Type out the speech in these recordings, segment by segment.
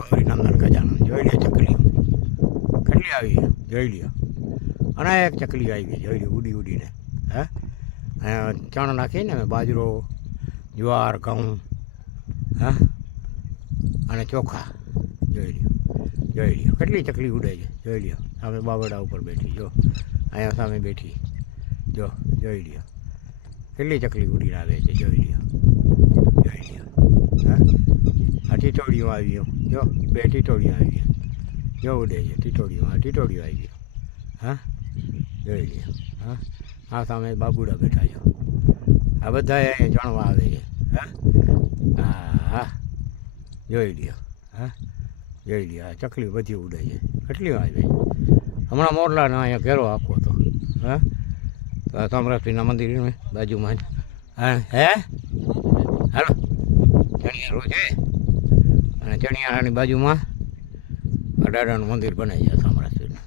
ગૌરી નંદન ગજાનન જોઈ લે ચકલી કેટલી આવી જોઈ લ્યો. અને એક ચકલી આવી ગઈ જોઈ લ્યો ઉડી ઉડીને. હે ચણ નાખીને મેં બાજરો જુવાર ઘઉં હા અને ચોખા જોઈ લ્યો કેટલી ચકલી ઉડે છે જોઈ લ્યો. સામે બાવડા ઉપર બેઠી જો અહીંયા સામે બેઠી જો જોઈ લ્યો કેટલી ચકલી ઉડીને આવે છે જોઈ લ્યો. હા આ ટીટોળીઓ આવી ગયો જો બે ટીટોળીઓ આવી ગયા જો ઉડે છે ટીટોળીઓ આવી ગયો. હા જોઈ લ્યો. હા આ સામે બાબુડા બેઠા છો આ બધા જાણવા આવે છે. હા હા જોઈ લ્યો. હા જોઈ લ્યો આ ચકલી બધી ઉડે છે કેટલી આવે છે. હમણાં મોરલાનો અહીંયા ઘેરો આખો હતો. હા તો આ સામ્રાજ્યના મંદિર બાજુમાં હા હે હાલો ચણિયારો છે અને ચણિયારાની બાજુમાં અડાડાનું મંદિર બનાવી છે સામ્રાજ્યનું.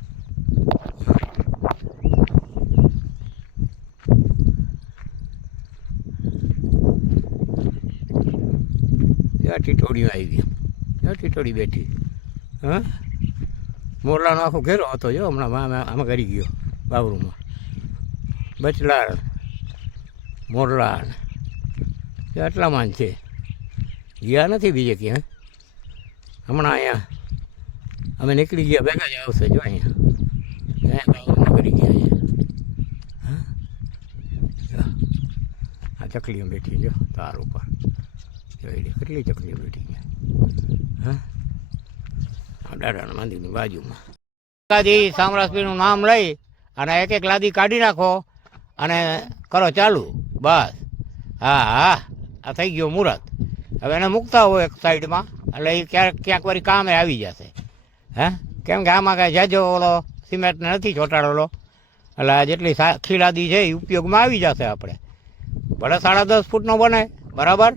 ત્યાં ટીટોળીઓ આવી ગઈ ત્યાં ટીટોળી બેઠી. હા મોરલાનો આખો ઘેરો હતો જો હમણાં આમાં કરી ગયો બાવરૂમાં બચલાર મોરલા આટલામાં છે ગયા નથી બીજે ક્યાં. હમણાં અહીંયા અમે નીકળી ગયા ભેગા જ આવશે જો અહીંયા બાવરૂમાં કરી ગયા અહીંયા. આ ચકલીઓ બેઠી જો તાર ઉપર જોઈ લે કેટલી ચકલીઓ બેઠી ગયા. હા દાદાના મંદિરની બાજુમાં લાદી સામ્રાજ્યનું નામ લઈ અને એક એક લાદી કાઢી નાખો અને કરો ચાલુ બસ. હા હા આ થઈ ગયો મુહૂર્ત. હવે એને મૂકતા હોય એક સાઈડમાં એટલે એ ક્યાંક વળી કામે આવી જશે. હે કેમ કે આમાં કાંઈ જાજો ઓલો સિમેન્ટને નથી ચોંટાડેલો એટલે આ જેટલી આખી લાદી છે એ ઉપયોગમાં આવી જશે. આપણે ભલે 10.5 ફૂટનો બને બરાબર.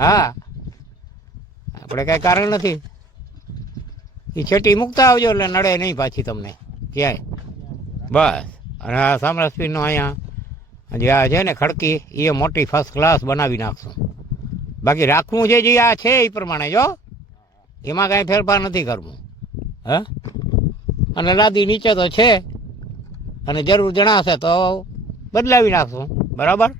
હા આપણે કાંઈ કારણ નથી એ છેટી મૂકતા આવજો એટલે નડે નહીં પાછી તમને ક્યાંય બસ. અને આ સામ્રાજ્યનો અહીંયા જે આ છે ને ખડકી એ મોટી ફર્સ્ટ ક્લાસ બનાવી નાખશું. બાકી રાખવું છે જે આ છે એ પ્રમાણે જો એમાં કાંઈ ફેરફાર નથી કરવું. હા અને લાદી નીચે તો છે અને જરૂર જણાશે તો બદલાવી નાખશું બરાબર.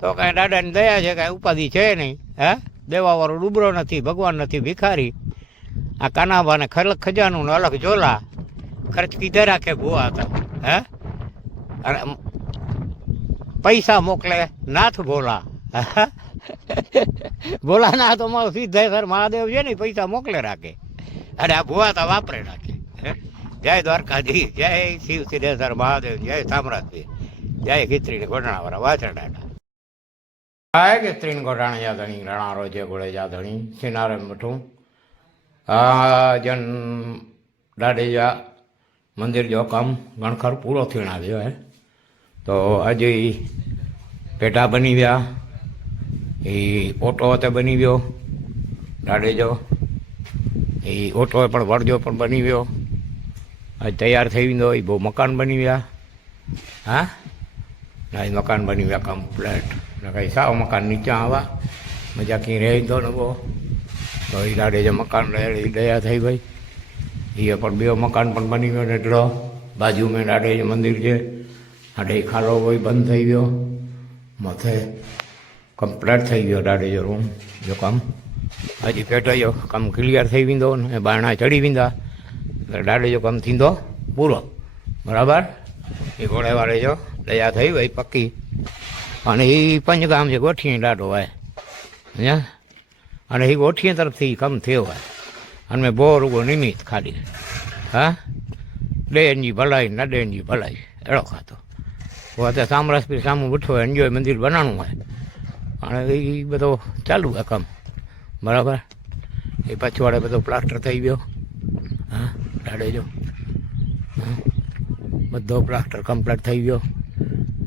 તો કાંઈ દાદાની દયા છે કાંઈ ઉપાધિ છે નહીં. હે દેવાવાળો ડૂબરો નથી ભગવાન નથી ભિખારી. આ કાનાભાને ખજાનું અલગ ઝોલા ખર્ચ કીધે રાખે ભૂવા હતા. હે અને પૈસા મોકલે નાથ ભોલા. ભોલાનાથ અમારો સિદ્ધેશ્વર મહાદેવ છે ને પૈસા મોકલે રાખે અને આ ભૂવા તો વાપરે રાખે. જય દ્વારકાધીશ જય શિવ સિદ્ધેશ્વર મહાદેવ જય સામ્રાજ્ય જય ખીચડીને ઘોટણાવાળા વાછર દાદા. જય ખીચડીને ઘોટાણા જાધણી રણારો છે ઘોડે જાધણી સિનારે મઠું આ જન દાડેજા મંદિર જો કામ ગણખર પૂરો થઈને આવ્યો હે. તો આજે પેટા બની ગયા એ ઓટો તે બની ગયો દાડેજો એ ઓટો પણ વળજો પણ બની ગયો આજ તૈયાર થઈ ગયો એ બહુ મકાન બની ગયા. હા ના એ મકાન બની ગયા કમ્પ્લેટ ને કંઈ સાવ મકાન નીચે આવા મજા ક્યાં રહી દો ને બહુ તો એ દાડેજો મકાન રહે એ દયા થઈ ભાઈ એ પણ બે મકાન પણ બની ગયો ને એટલો બાજુમાં દાડેજો મંદિર છે આડે ખાલો હોય બંધ થઈ ગયો માથે કમ્પ્લેટ થઈ ગયો દાડેજો રૂમ જો કામ હજી પેટાયો કામ ક્લિયર થઈ વિંદો ને બારણા ચડી વિંદા એટલે દાડેજો કામ થીંદો પૂરો બરાબર. એ ઘોડેવાળે જો દયા થઈ ભાઈ પક્કી અને એ પંચગામ છે ગોઠીએ દાડો હોય અહીંયા અને એ ગોઠીએ તરફથી કામ થયો હોય અને મેં બહુ રૂગો નિમિત્ત ખાલી. હા ડેનજી ભલાઈ ન ડેનજી ભલાઈ એળો ખાતો હવે સામ્રાજપીર સામું બેઠો હોય એન્જોય મંદિર બનાવવું હોય અને એ બધો ચાલુ હોય કામ બરાબર. એ પછવાડે બધો પ્લાસ્ટર થઈ ગયો. હા દાડેજો બધો પ્લાસ્ટર કમ્પ્લીટ થઈ ગયો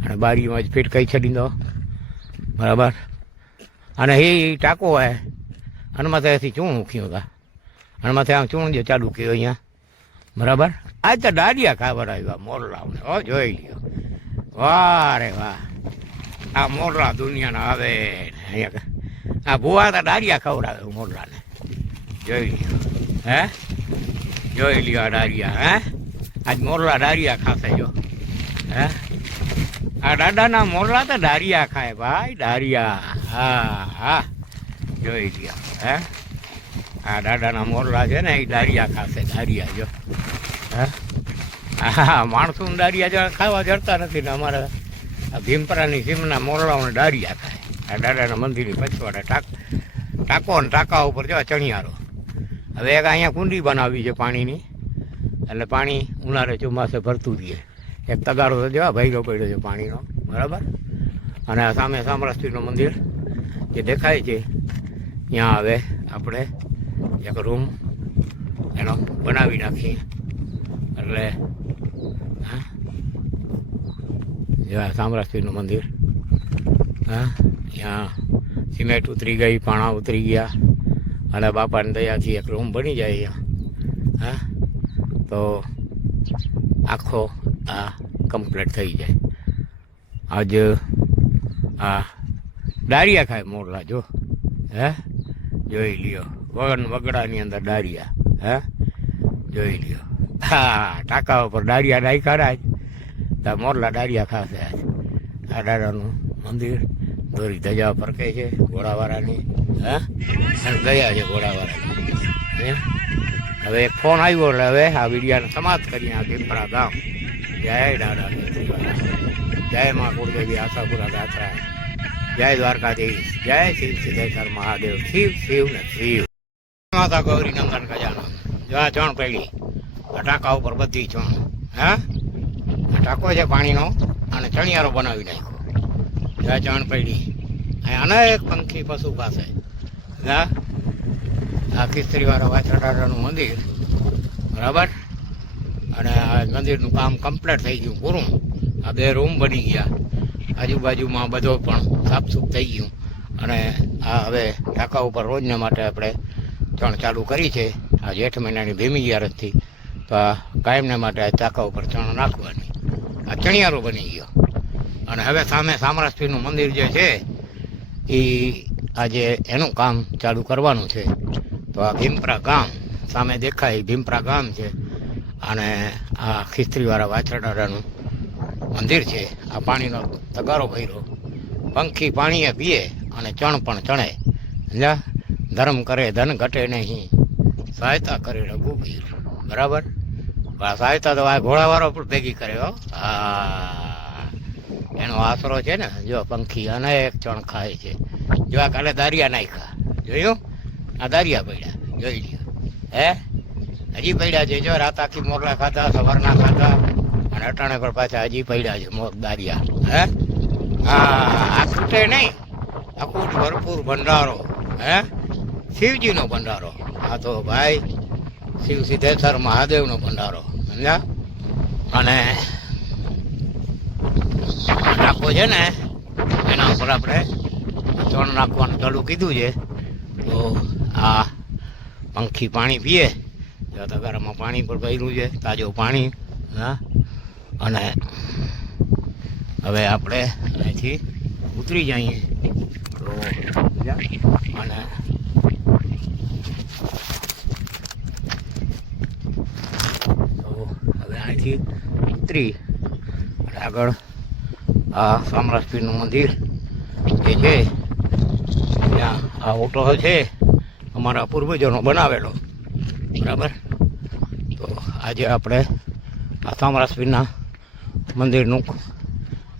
અને બારીમાં જ ફિટ કરી છડી દો બરાબર. અને એ ટાંકો હોય અને માથેથી ચૂણ મૂક્યું હતા અને માથે આમ ચૂણ જે ચાલુ કર્યો અહીંયા બરાબર. આજ તો દાડિયા ખાવા આવ્યા મોરલાઓને હો જોઈ લ્યો. વાહ રે વાહ આ મોરલા દુનિયાના આવે અહીંયા આ ભૂવા તો દાડિયા ખવડાવે મોરલાને જોઈ લ્યો હે જોઈ લ્યો આ ડારિયા હે આજ મોરલા ડારિયા ખાશે જો હે આ દાદાના મોરલા તો ડારિયા ખાય ભાઈ ડારિયા હા હા જોઈ લ્યો હે આ દાદાના મોરલા છે ને એ ડારિયા ખાશે ડારિયા જો હે હા માણસો ડારિયા ખાવા જડતા નથી ને અમારે આ ભીમપરાની સીમના મોરલાઓને ડારિયા ખાય આ દાદાના મંદિરની પછવાડે ટાંકો ને ટાંકા ઉપર જો ચણિયારો હવે એક અહીંયા કુંડી બનાવી છે પાણીની એટલે પાણી ઉનાળે ચોમાસે ભરતું રહીએ એક તગારો તો જેવા ભૈરો પડ્યો છે પાણીનો બરાબર અને આ સામે સામરાષ્ટ્રીનું મંદિર જે દેખાય છે ત્યાં હવે આપણે એક રૂમ એનો બનાવી નાખીએ એટલે હા જેવા સામરાષ્ટ્રીનું મંદિર હા ત્યાં સિમેન્ટ ઉતરી ગઈ પાણા ઉતરી ગયા અને બાપાની દયાથી એક રૂમ બની જાય અહીંયા હા તો આખો આ કમ્પ્લીટ થઈ જાય આજ આ ડારિયા ખાય મોરલા જો હે જોઈ લ્યો વગડાની અંદર ડારિયા હે જોઈ લ્યો હા ટાંકા ઉપર ડારિયા ડાયકા રાજ તો મોરલા ડારિયા ખાશે આજ આ દાદાનું મંદિર દોરી ધજા ફરકે છે ઘોડાવાળાની હા ગયા છે ઘોડાવાળાની હવે એક ફોન આવ્યો એટલે હવે આ વિડીયાને સમાપ્ત કરીએ આ ભીમપરા ગામ જય દાદા જય મા કુળદેવી આશાપુરા દાત્રા જય દ્વારકાધીશ જય શિવ સિદ્ધેશ્વર મહાદેવ શિવ શિવ ને શિવ માતા ગૌરી નંદન ગજાનો જો આ ચણ પડી આ ટાંકા ઉપર બધી ચણ હા આ ટાંકો છે પાણીનો અને ચણિયારો બનાવી નાખ્યો જો આ ચણ પડી અહીંયા અનેક પંખી પશુ પાસે હા આ ખિસ્ત્રીવાળા વાછરડાનું મંદિર બરાબર અને આ મંદિરનું કામ કમ્પ્લીટ થઈ ગયું પૂરું આ 2 રૂમ બની ગયા આજુબાજુમાં બધો પણ સાફસૂફ થઈ ગયું અને આ હવે ટાંકા ઉપર રોજને માટે આપણે ચણ ચાલુ કરી છે આ જેઠ મહિનાની ભીમી ગ્યારસથી તો આ કાયમને માટે આ ટાંકા ઉપર ચણ નાખવાની આ ચણિયારો બની ગયો અને હવે સામે સામરાષ્ટ્રીનું મંદિર જે છે એ આજે એનું કામ ચાલુ કરવાનું છે તો આ ભીમપરા ગામ સામે દેખાય ભીમપરા ગામ છે અને આ ખિસ્ત્રીવાળા વાછરડાનું મંદિર છે આ પાણીનો તગારો ભર્યો પંખી પાણીએ પીએ અને ચણ પણ ચણે સમજ્યા ધર્મ કરે ધન ઘટે નહીં સહાયતા કરે રઘુવીર બરાબર આ સહાયતા તો આ ઘોડાવાળો પણ ભેગી કરે હો હા એનો આશરો છે ને જો પંખી અનેક ચણ ખાય છે જો આ કાલે દારિયા નાખ્યા જોયું આ દારિયા પડ્યા જોઈ લ્યો હે હજી પડ્યા છે જો રાત આખી મોરલા ખાધા સવારના ખાધા અને અટાણે પર પાછા હજી પડ્યા છે દારિયા હે હા આ ખૂટે નહીં આખું ભરપૂર ભંડારો હે શિવજીનો ભંડારો આ તો ભાઈ શિવ સિદ્ધેશ્વર મહાદેવનો ભંડારો સમજ્યા અને નાખો છે ને એના ઉપર આપણે ચણ નાખવાનું ચાલુ કીધું છે તો આ પંખી પાણી પીએ તો તગારામાં પાણી પણ ભર્યું છે તાજું પાણી હા અને હવે આપણે અહીંથી ઉતરી જઈએ તો અને હવે અહીંથી ઉતરી અને આગળ આ સામરાષ્ટ્રીનું મંદિર જે છે ત્યાં આ ઓટો છે અમારા પૂર્વજોનો બનાવેલો બરાબર તો આજે આપણે આ સામરાષ્ટ્રીના મંદિરનું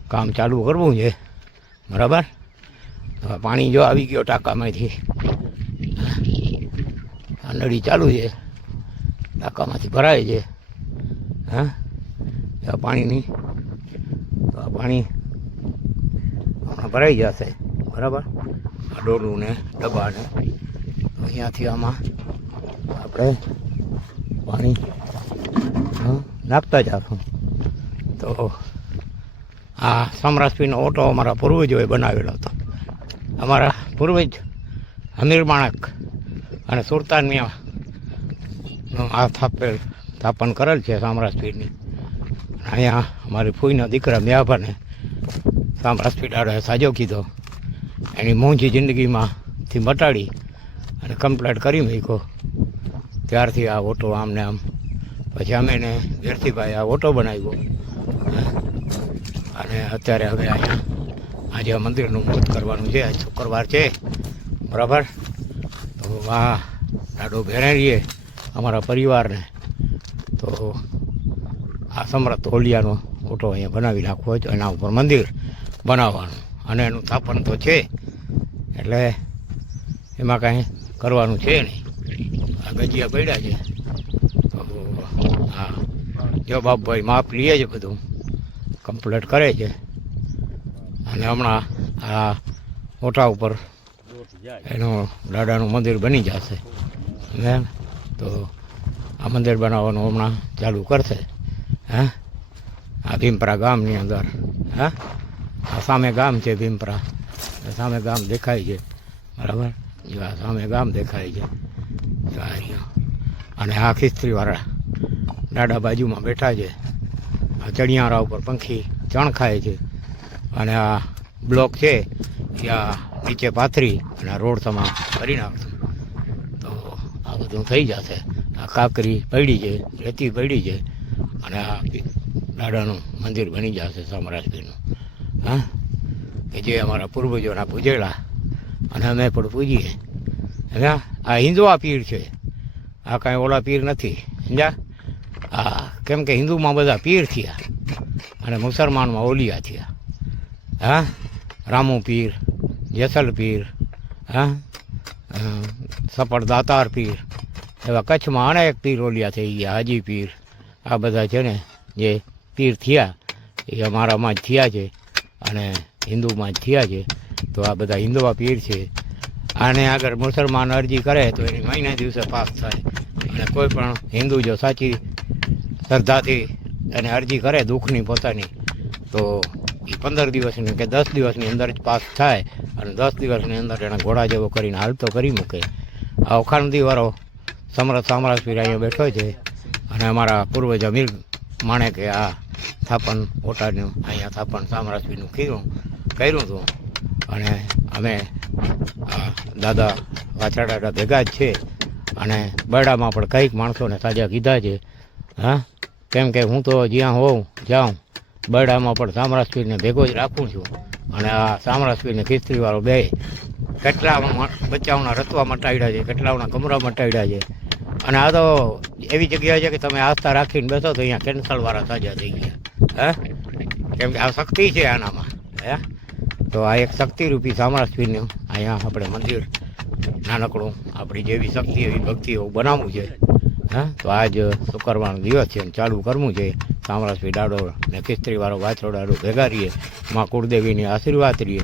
કામ ચાલુ કરવું છે બરાબર પાણી જો આવી ગયો ટાંકામાંથી આ નળી ચાલુ છે ટાંકામાંથી ભરાય છે હા આ પાણીની તો આ પાણી હમણાં ભરાઈ જશે બરાબર આ ડોલું ને ડબ્બાને તો અહીંયાથી આમાં આપણે પાણી નાખતા જશું તો આ સામરાષ્ટ્રીનો ઓટો અમારા પૂર્વજોએ બનાવેલો હતો અમારા પૂર્વજ હમીર માણક અને સુલતાનમિયાનો આ સ્થાપન કરેલ છે સામરાષ્ટ્રીની અહીંયા અમારી ફૂઈના દીકરા મ્યાભાને સામરાષ્ટ્રી દાડાએ સાજો કીધો એની મોંઘી જિંદગીમાંથી મટાડી અને કમ્પ્લીટ કરી મૂક્યો ત્યારથી આ ઓટો આમને આમ પછી અમે એને ઘેરથી ભાઈ આ ઓટો બનાવ્યો અને અત્યારે હવે અહીંયા આજે આ મંદિરનું મુહૂર્ત કરવાનું છે. આજ શુક્રવાર છે, બરાબર. તો આ દાડો ભેરાડીએ અમારા પરિવારને. તો આ સમરથ હોલિયાનો ઓટો અહીંયા બનાવી નાખવો હોય તો એના ઉપર મંદિર બનાવવાનું અને એનું સ્થાપન તો છે, એટલે એમાં કાંઈ કરવાનું છે નહીં. આ ગજિયા પડ્યા છે તો હા જો બાપભાઈ માપ લે છે, બધું કમ્પ્લીટ કરે છે અને હમણાં આ ઓટા ઉપર એનું દાદાનું મંદિર બની જશે ને. તો આ મંદિર બનાવવાનું હમણાં ચાલુ કરશે. હા, આ ભીમપરા ગામની અંદર. હા, આ સામે ગામ છે ભીમપરા, સામે ગામ દેખાય છે, બરાબર. જો આ સામે ગામ દેખાય છે અને આ ખિસ્ત્રીવાળા દાદા બાજુમાં બેઠા છે. આ ચણિયારા ઉપર પંખી ચણ ખાય છે અને આ બ્લોક છે એ આ નીચે પાથરી અને આ રોડ તમામ કરી નાખશું તો આ બધું થઈ જશે. આ કાંકરી પડી છે, રેતી પડી છે અને આ દાદાનું મંદિર બની જશે સામરાજપીરનું. હા, કે જે અમારા પૂર્વજોના પૂજેલા અને અમે પણ પૂજીએ. સમજ્યા? આ હિન્દુઆ પીર છે, આ કાંઈ ઓલા પીર નથી. સમજ્યા? હા, કેમ કે હિન્દુમાં બધા પીર થયા અને મુસલમાનમાં ઓલિયા થયા. હા, રામુ પીર, જેસલ પીર, હા, સપટ દાતાર પીર, એવા કચ્છમાં અનેક પીર ઓલિયા થઈ ગયા. હાજી પીર, આ બધા છે ને જે પીર થયા એ અમારામાં જ થયા છે અને હિન્દુમાં જ થયા છે. તો આ બધા હિન્દુઆ પીર છે. આને આગળ મુસલમાન અરજી કરે તો એની મહિના દિવસે પાસ થાય અને કોઈ પણ હિન્દુ જો સાચી શ્રદ્ધાથી એને અરજી કરે દુઃખની પોતાની તો એ 15 દિવસની કે 10 દિવસની અંદર જ પાસ થાય અને 10 દિવસની અંદર એને ઘોડા જેવો કરીને હાલતો કરી મૂકે. આ ઓખાણદીવાળો સમરથ સામરાજપીર અહીંયા બેઠો છે અને અમારા પૂર્વજ અમીર માણેકે આ સ્થાપન ઓટાનું અહીંયા સ્થાપન સામરાજપીરનું કર્યું હતું અને અમે આ દાદા વાછા દાદા ભેગા જ છે અને બરડામાં પણ કંઈક માણસોને સાજા કીધા છે. હા, કેમ કે હું તો જ્યાં હોઉં જાઉં બરડામાં પણ સામરાજપીરને ભેગો જ રાખું છું અને આ સામરાજપીરને ખિસ્ત્રીવાળો બે કેટલા બચ્ચાઓના રતવા મટાડ્યા છે, કેટલાઓના કમરા મટાડ્યા છે અને આ તો એવી જગ્યા છે કે તમે આસ્થા રાખીને બેસો તો અહીંયા કેન્સરવાળા સાજા થઈ ગયા. હા, કેમ કે આ શક્તિ છે આનામાં. હે, તો આ એક શક્તિરૂપી સામરાજપીરનું અહીંયા આપણે મંદિર નાનકડું આપણી જેવી શક્તિ એવી ભક્તિઓ બનાવવું છે. હા, તો આજ શુક્રવારનો દિવસ છે અને ચાલુ કરવું છે. સામરાજપીર દાડો ને ખિસ્ત્રીવાળો વાછડો દાડો ભેગા રહીએ, માં કુળદેવીની આશીર્વાદ રહીએ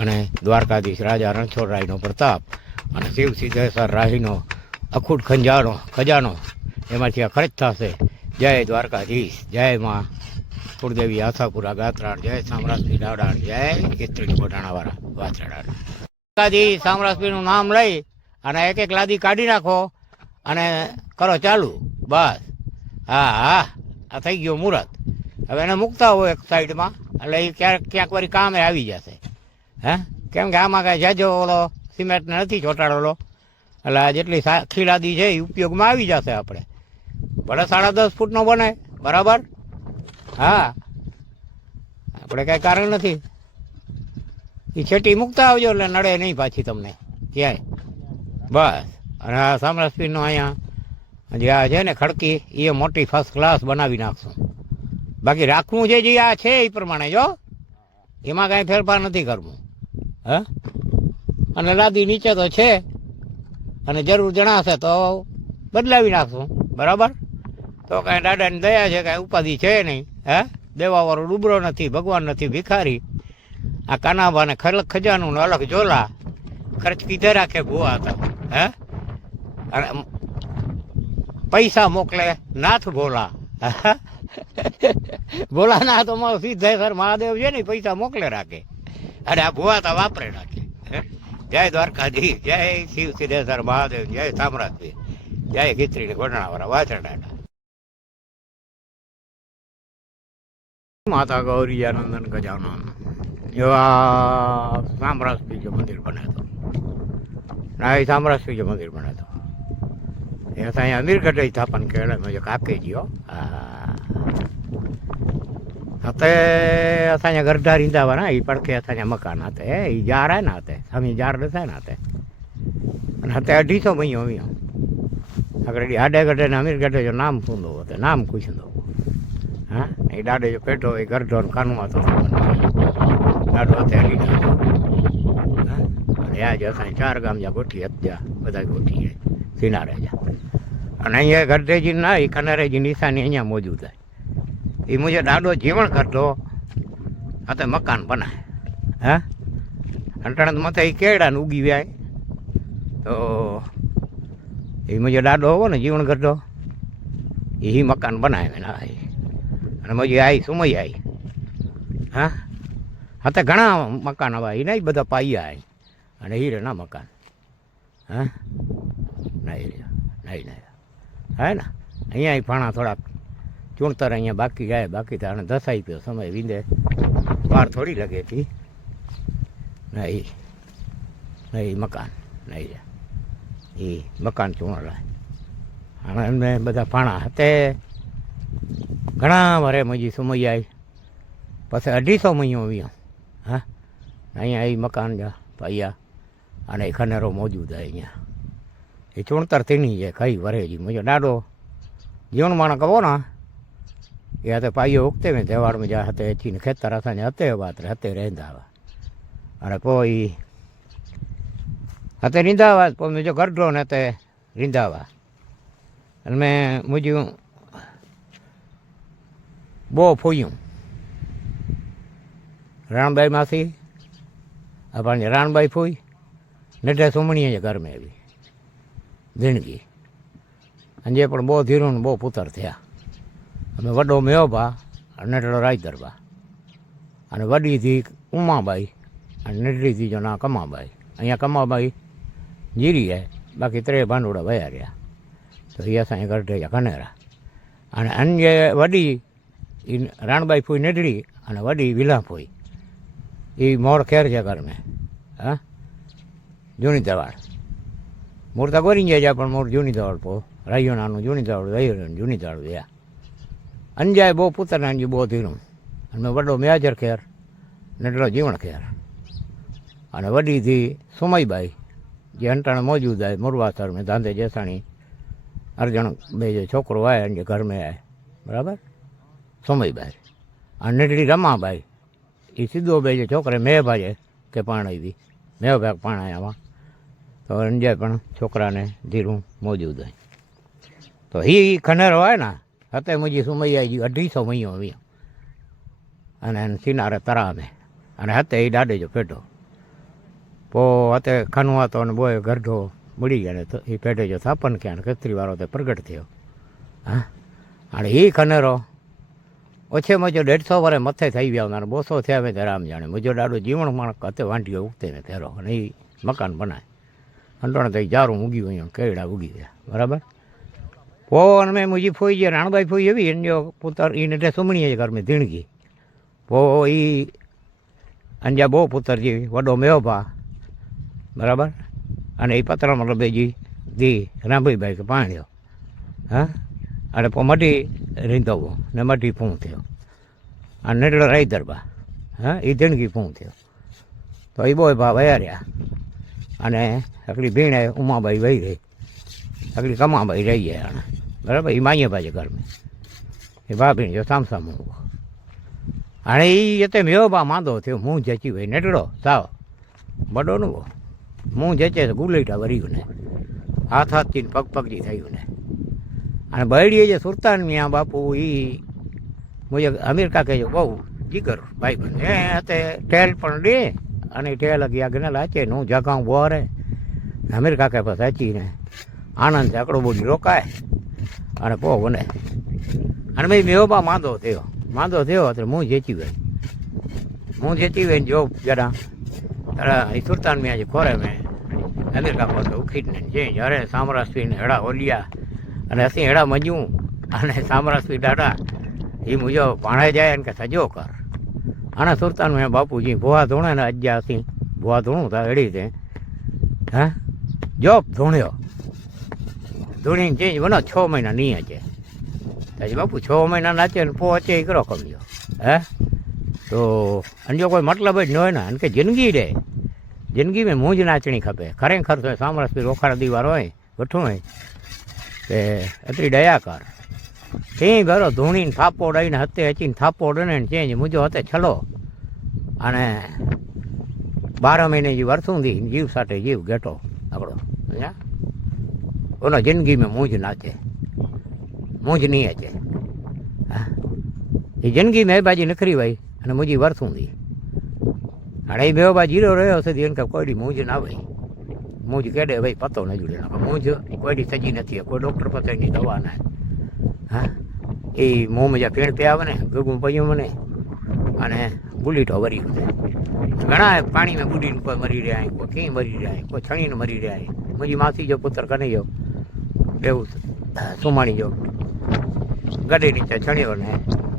અને દ્વારકાધીશ રાજા રણછોડરાયનો પ્રતાપ અને શિવ સિદ્ધેશ્વર રાહીનો અખૂટ ખજાનો એમાંથી આ ખર્ચ થશે. જય દ્વારકાધીશ, જય માં કુળદેવી આશાપુરા ગાત્રાળ, જય સામરાજપીર દાડાળ, જય ખિસ્ત્રી ગોટાણાવાળા વાછડાળ. દ્વારકાધીશ સામરાજપીરનું નામ લઈ અને એક એક લાદી કાઢી નાખો અને કરો ચાલુ. બસ, હા હા, આ થઈ ગયો મુહૂર્ત. હવે એને મૂકતા હોય એક સાઈડમાં એટલે એ ક્યાંક વળી કામે આવી જશે. હે, કેમ કે આમાં કાંઈ જાજો ઓલો સિમેન્ટને નથી ચોંટાડેલો એટલે આ જેટલી આખી લાદી છે એ ઉપયોગમાં આવી જશે. આપણે ભલે 10.5 ફૂટનો બને, બરાબર. હા, આપણે કાંઈ કારણ નથી. એ છેટી મૂકતા આવજો એટલે નડે નહીં પાછી તમને ક્યાંય. બસ, અને આ સામરાજપીરનો અહીંયા જે આ છે ને ખડકી એ મોટી ફર્સ્ટ ક્લાસ બનાવી નાખશું. બાકી રાખવું છે જે આ છે એ પ્રમાણે, જો એમાં કાંઈ ફેરફાર નથી કરવું. હા, અને લાદી નીચે તો છે અને જરૂર જણાશે તો બદલાવી નાખશું, બરાબર. તો કાંઈ દાદાની દયા છે, કાંઈ ઉપાધિ છે નહીં. હે, દેવાવાળો ડુબરો નથી, ભગવાન નથી, ભિખારી. આ કાનાભાને ખજાનું અલગ ઝોલા ખર્ચ કીધે રાખે ભૂવા હતા. હે, અને પૈસા મોકલે નાથ ભોલા. ભોલાનાથ અમારો સિદ્ધેશ્વર મહાદેવ છે ને પૈસા મોકલે રાખે અને આ ભૂવા તો વાપરે રાખે. જય દ્વારકાધીશ, જય શિવ સિદ્ધેશ્વર મહાદેવ, જય સામ્રાજ્ય, જય ખિચડી ગોઢણાવાળા વાછરડા. માતા ગૌરી આનંદન ગજાનન એવા સામ્રાજ્ય મંદિર બનાવ્યો. ના, એ સામ્રાજ્ય મંદિર બનાવ્યો. એ असांजा अमीरगढ़ स्थापन कयल मुंहिंजो काके जी हो हा हिते असांजा गरदार ईंदा हुआ न हीअ पड़के असांजा मकान हिते हीअ जार आहे न हिते समी जार ॾिसां न हिते अने हिते 250 महीनो हुयो अगरि हेॾी आॾे न अमीरगढ़ जो नाम हूंदो हुते नाम कुझु हूंदो हा ऐं ॾाॾे जो पेटो भई गरदो कानून थो ॾाढो हिते हली अने या जो असांजे 4 गाम जा ॻोठी हथिया બધા ॻोठी आहे सिनारे जा अने हीअ गरदे जी न हीअ कनरे जी निशानी अञा मौजूदु आहे ये मुझे ॾाढो जीवण करतो हिते मकान बनाए हा अंटण मथे ही केड़ा उगी विया आहे तो ये मुझे ॾाढो हो न जीवण करतो यही मकान बनाए में आई अने मुझे आई सुमई आई हा हिते घणा मकान हुआ ही नहीं બધા પાયા आहे अने हीरे ना मकान हाँ नहीं नहीं नहीं है ना अँ ही पाणा थोड़ा चूणतर अँ बाकी है बाकी तो हाँ दसाई पे समय वींदे बार थोड़ी लगे थी नहीं नहीं मकान नहीं ये मकान चूणल है हाँ इनमें बदा पाणा हते घणा वरे मुझी सुमई आई पस 250 महीनो वियो हाँ अँ आई मकान जा पाइया अने खनेरो मौजूद है अँ ये चूणतर थीनी है कई वरे जी मुझे ॾाढो जीवन माना कहो ना ये हते पाइयो उगते में त्यौहार में जा हते अची खेतर असांजे हते बात हते रहंदा हुआ अने पोइ हते रींदा हुआ पोइ मुंहिंजो गरडो ने हिते रींदा हुआ हिनमें मुंहिंजियूं ॿ फुइयूं राणबाई मासी पंहिंजी राणबाई फुई निढे सुमणीअ जे घर में बि ज़िंदगी अंजे पण ॿ धीरूं ॿ पुत्र थिया अने वॾो मेयोबा नंढड़ो राजदरबा अने वॾी थी उमाबाई अने नंढड़ी थी जो नाम कमाबाई अञा कमाबाई जीरी आहे बाक़ी 3 भांडोड़ा वया रहिया तो हीअ असांजे गरडे जा कनेरा अने अन्य वॾी राणबाई फुई नंढड़ी अने वॾी विला फुई ये मोर खेर जे घर में हाँ जूनी दवाड़ मोर तो गोरिंजे जा पण मोर जूनी दवाड़ पो राइयो नानू जूनी दवाड़ वही जूनी दवाड़ विया अंजाए 2 पुत्र अंजी 2 धीरूं अने वॾो म्याजर खेर नंढड़ो जीवण खेर अने वॾी थी सुमईबाई जे अंटण मौजूद है मुरवासर में धांधे जेसाणी अर्जन बे जो छोकरो आहे अंजे घर में आहे बराबर सुमईबाई अने नंढड़ी रमाबाई ये सिद्धो बे जो छोकरे मेहबा जे के पाणी भी मेहबा पाणाया हुआ तो अंजे पण छोकरा ने धीरूं मौजूद है तो ही खनेरो है ना हते मुझी सुमई आई जी 250 महीनो वियो अने सिनारे तरा में अने हते ही ॾाॾे जो पेटो पोइ हते खनवा तो बोए गरडो बुड़ी गया तो ही पेटे जो स्थापन कया केतिरी वारो ते प्रगट थियो हाँ हाणे ही खनेरो ओछे मुझो 150 वरे मथे थी विया हूंदा 200 थिया में त राम जाने मुझो ॾाढो जीवण माण्हू हते वांटियो उगते में थियरो अने ही मकान बनाए अंडोण ताईं जारूं उगी वयूं कहिड़ा उगी विया बराबरि पोइ हुनमें मुंहिंजी फुई जी राणबाई फुई हुई हिन जो पुत्र ही नंढे सुमणीअ जे घर में दिणगी पोइ ही अंजा 2 पुत्र जी वॾो मेयोबा बराबरि अने ही पत्र मतिलबु जी धी रांबईबाई खे पाणियो हाँ अने पोइ मढी रींदो हुओ ने मढी फूं थियो अने नंढड़ो राजदरबा हाँ ही दिणगी फूं थियो तो ही 2 भाउ वया रहिया अने हिकिड़ी भेण आहे उमाबाई वही रही हिकिड़ी कमाबाई रही आहे हाणे बराबरि ही माईअ जे घर में ही भाउ भेण जो साम्हूं हुओ हाणे ही हिते मेयोबा मांदो थियो मुंहुं जची वई नंढड़ो साओ वॾो न हुओ मुंहुं जचे त गुलेटा वरी हुन हाथ थी पग जी थी हुन हाणे बहिड़ीअ जे सुल्तान मियां बापू ही मुंहिंजे अमीर काके जो बहू जिगर भाई बन ऐं हिते ठहियल पण ॾे अने ठहियल अॻे अॻिनल अचे नूं जॻाऊं ॿोहर अमीर काके बसि अची ने आनंद से हिकिड़ो ॿोॾी रोकाए अने पोइ हुन हाणे भई मेयोबा मांदो थियो त मुंहुं जेची वई जो जॾां तर सुल्तान मियां जे खोरे में अमीर काको त उखी ॾिननि चई अरे सामरास पी अहिड़ा होलिया अने असीं अहिड़ा मञूं अने सामरास पी ॾाढा ही मुंहिंजो पाणे जाए हिन खे सॼो कर हाणे सुल्तान मियां बापू जी बुआ धोणे न अॼु जा असीं बुआ धोणूं था अहिड़ी ते हाँ जो धोणियो ધૂણીને ચેન્જ બનો 6 મહિના નહીં છે તાજી બાપુ 6 મહિના નાચે ને પહોંચે એ કરો કમજો હે તો અને જો કોઈ મતલબ જ ન હોય ને અને કે જિંદગી રે જિંદગી મેં મૂંઝ નાચણી ખપે ખરેખર તો સામરસપીર ઓખાડા દીવાર હોય વઠું હોય કે એટલી દયા કર તે ભરો ધૂણીને થાપો દઈને હતે હચીને થાપો ડને ને ચેન્જ મુજો હતે છલો અને 12 મહિને જે વર્ષું દી જીવ સાથે જીવ ગેટો આપણો સમજ્યા ઓનો જિંદગી મેં મૂંઝ નાચે મૂંઝ નહીં છે હા એ જિંદગી મેં બાજી નખરી ભાઈ અને મુજી વર્ષું દી અને એ બે બા જીરો રહ્યો સુધી એને કોઈ મૂંઝ ના ભાઈ મૂંઝ કેડે ભાઈ પતો ન જુડે મૂંઝ કોઈ સજી નથી કોઈ ડૉક્ટર પતંગની દવા ના હા એ મોંમાં જ્યાં પેણ પે આવે ને ગગું પૈયું મને અને બુલીટો વરી ઘણા પાણીમાં બુડીને કોઈ મરી રહ્યા કોઈ ક્યાંય મરી રહ્યા કોઈ છણીને મરી રહ્યા મુજી માસી જો પુત્ર કને જો એવું સુમાણી જો ગડે નીચે છણીઓ ને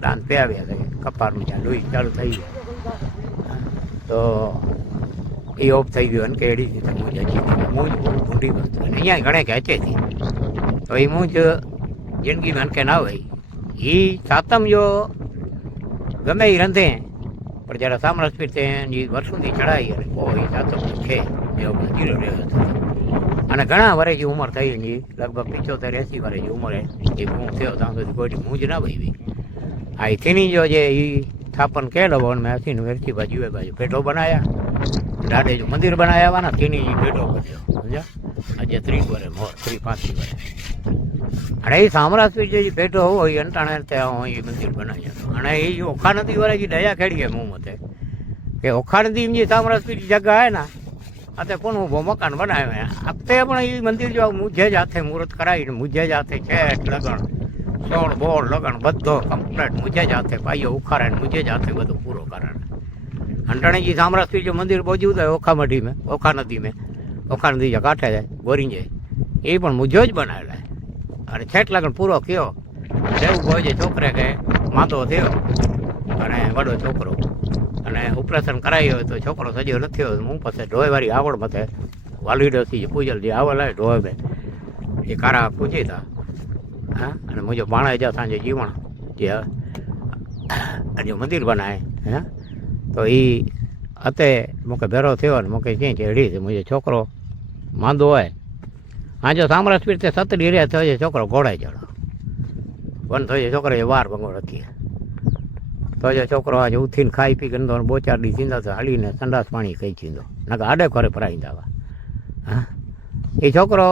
દાન પે આવ્યા છે કપાળનું જ્યાં લોહી ચાલુ થઈ ગયું તો એ ઓફ થઈ ગયો અને કેડી દીધી મૂંઝ હજી મૂંઝ બહુ ઊંડી વસ્તુ અને અહીંયા ઘણે કે હચેથી તો એ મૂંઝ જિંદગીમાં કે ના હોય એ સાતમ જો ગમે એ રંધે પણ જ્યારે સામરસપીર તે વર્ષોથી ચડાવી અને કોઈ સાતમ છે એવો જીરો રહ્યો હતો અને ઘણા વર્ષની ઉંમર થઈ એની લગભગ 75-80 વર્ષની ઉંમરે એ હું થયો ત્યાં સુધી કોઈ મૂંઝ ના ભાઈ આ તેની જો જે એ થાપન કે લવો મેં હસીને વેરથી બાજુ બાજુ પેટો બનાવ્યા દાડે જો મંદિર બનાવ્યા ને તેની પેટો કર્યો સમજ્યા આજે 30 વર્ષ મોર 35 વર્ષ અને એ સામરાસપીર જે પેટો હોય અંટાણે ત્યાં એ મંદિર બનાવ્યા અને એ ઓખા નદી વાળા જે દયા ખેડીએ મું મતે કે ઓખા નદી જે સામરાસપીર જગ્યા હે ને આ કોણ ઉભો મકાન બનાવે આપતે પણ એ મંદિર જો મુજે જ હાથે મુહૂર્ત કરાવીને મુજે જ હાથે છેટ લગણ સોળ બોળ લગણ બધો કમ્પ્લેટ મુજે જ હાથે પાયો ઉખાડે ને મુજે જ હાથે બધું પૂરો કરે અંટાણીજી સામરાસપીર જો મંદિર પહોંચ્યું થાય ઓખા નદી જે કાંઠે જાય બોરી જાય એ પણ મુજો જ બનાવેલા અને છેટ લગણ પૂરો કયો એવું કોઈ જે છોકરે કે માંદો થયો અને વડો છોકરો અને ઓપરેશન કરાવી હોય તો છોકરો સજ્યો નથી થયો હું પછી ઢોયવાળી આવડ મતે વાલીડોથી જે પૂજલ જે આવડ આવે ઢોય બે એ કારા પૂછી હતા હા અને મુજો ભાણા જા સાંજે જીવણ જે અને મંદિર બનાવે હા તો એ હતે મૂકે ભેરો થયો ને મૂકે ક્યાંય ચેડી છે મુજો છોકરો માંદો હોય હા જો સામરસપીર તે સતડી રહ્યા તો છોકરો ઘોડાઈ ચડો બંધ થઈ જાય છોકરો એ વાર ભંગો રાખીએ તો જે છોકરો આજે ઉઠીને ખાઈ પી ગંદો બોચાડી ચીંદો તો હાલીને સંડાસ પાણી કઈ ચીંદો નકા આડે ઘરે ભરાઈ જવા હા એ છોકરો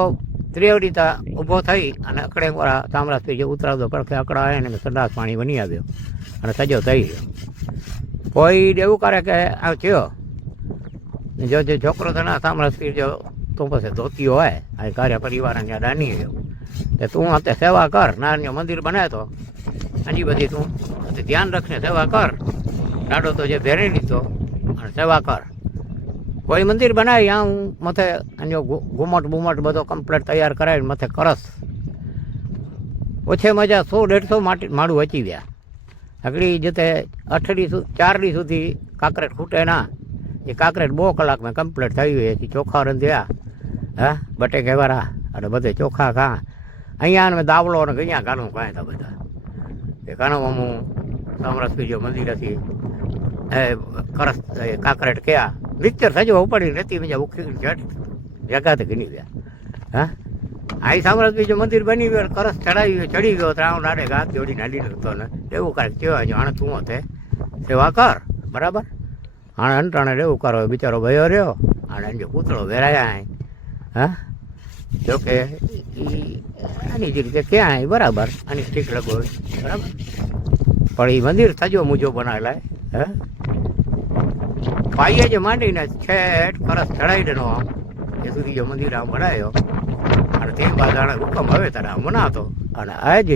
ત્રેવડીતા ઊભો થઈ અને અકડે સામરસપીર જે ઉતરાવતો પડખે અકડા આવે ને સંડાસ પાણી બની આવ્યો અને સજો થઈ ગયો કોઈ એવું કરે કે આ થયો જો જે છોકરો તો ના સામરસપીર જો તું પછી ધોતીઓ હોય આ કાર્ય પરિવાર ત્યાં દાની ગયો તે તું અત્યારે સેવા કર નારાયણ મંદિર બનાવે તો હજી બધી તું ધ્યાન રાખને સેવા કર દાડો તો જે ભેરી લીધો અને સેવા કર કોઈ મંદિર બનાવી આ હું મથે અને ઘુમટ બુમટ બધો કમ્પ્લીટ તૈયાર કરાવીને મથે કરસ ઓછે મજા 100-150 માળું વચી ગયા આગળ જતે 4 દી સુધી કાંકરેટ ખૂટે ના એ કાંકરેટ 2 કલાકમાં કમ્પ્લીટ થઈ ગઈ હતી ચોખા રંધ્યા હા બટેકે વાળા અને બધે ચોખા ખા અહીંયા મેં દાવલો અને અહીંયા ગાનું ખાય હતા બધા એ ગાનું હું સામરસપીર જો મંદિર હતી એ કરસ કાંકરેટ ક્યાં પિક્ચર સજો ઉપાડી રહેતી બીજા ઉખી જગાતે ગણી ગયા હા આ સામરસપીર જો મંદિર બની ગયો કરસ ચડી ગયો ત્રાવ નાડે ગાત જોડીને હાલી હતો ને એવું કાંઈક કહેવાય જો આણે તું હતે સેવા કર બરાબર આણે અંટાણે એવું કરો બિચારો ભયો રહ્યો અને જો પૂતળો વેરાયા હા જોકે આની જે રીતે ક્યાં બરાબર આની સ્ટીક લગો બરાબર પણ એ મંદિર સજો મુજો બનાવેલા હે પાઈએ જે માંડીને છેટ કરસ ચડાવી દેનો એ સુધી જો મંદિર આમ બનાવ્યો અને તે બાદ આણે હુકમ હવે તારે આમ બનાવતો અને આજ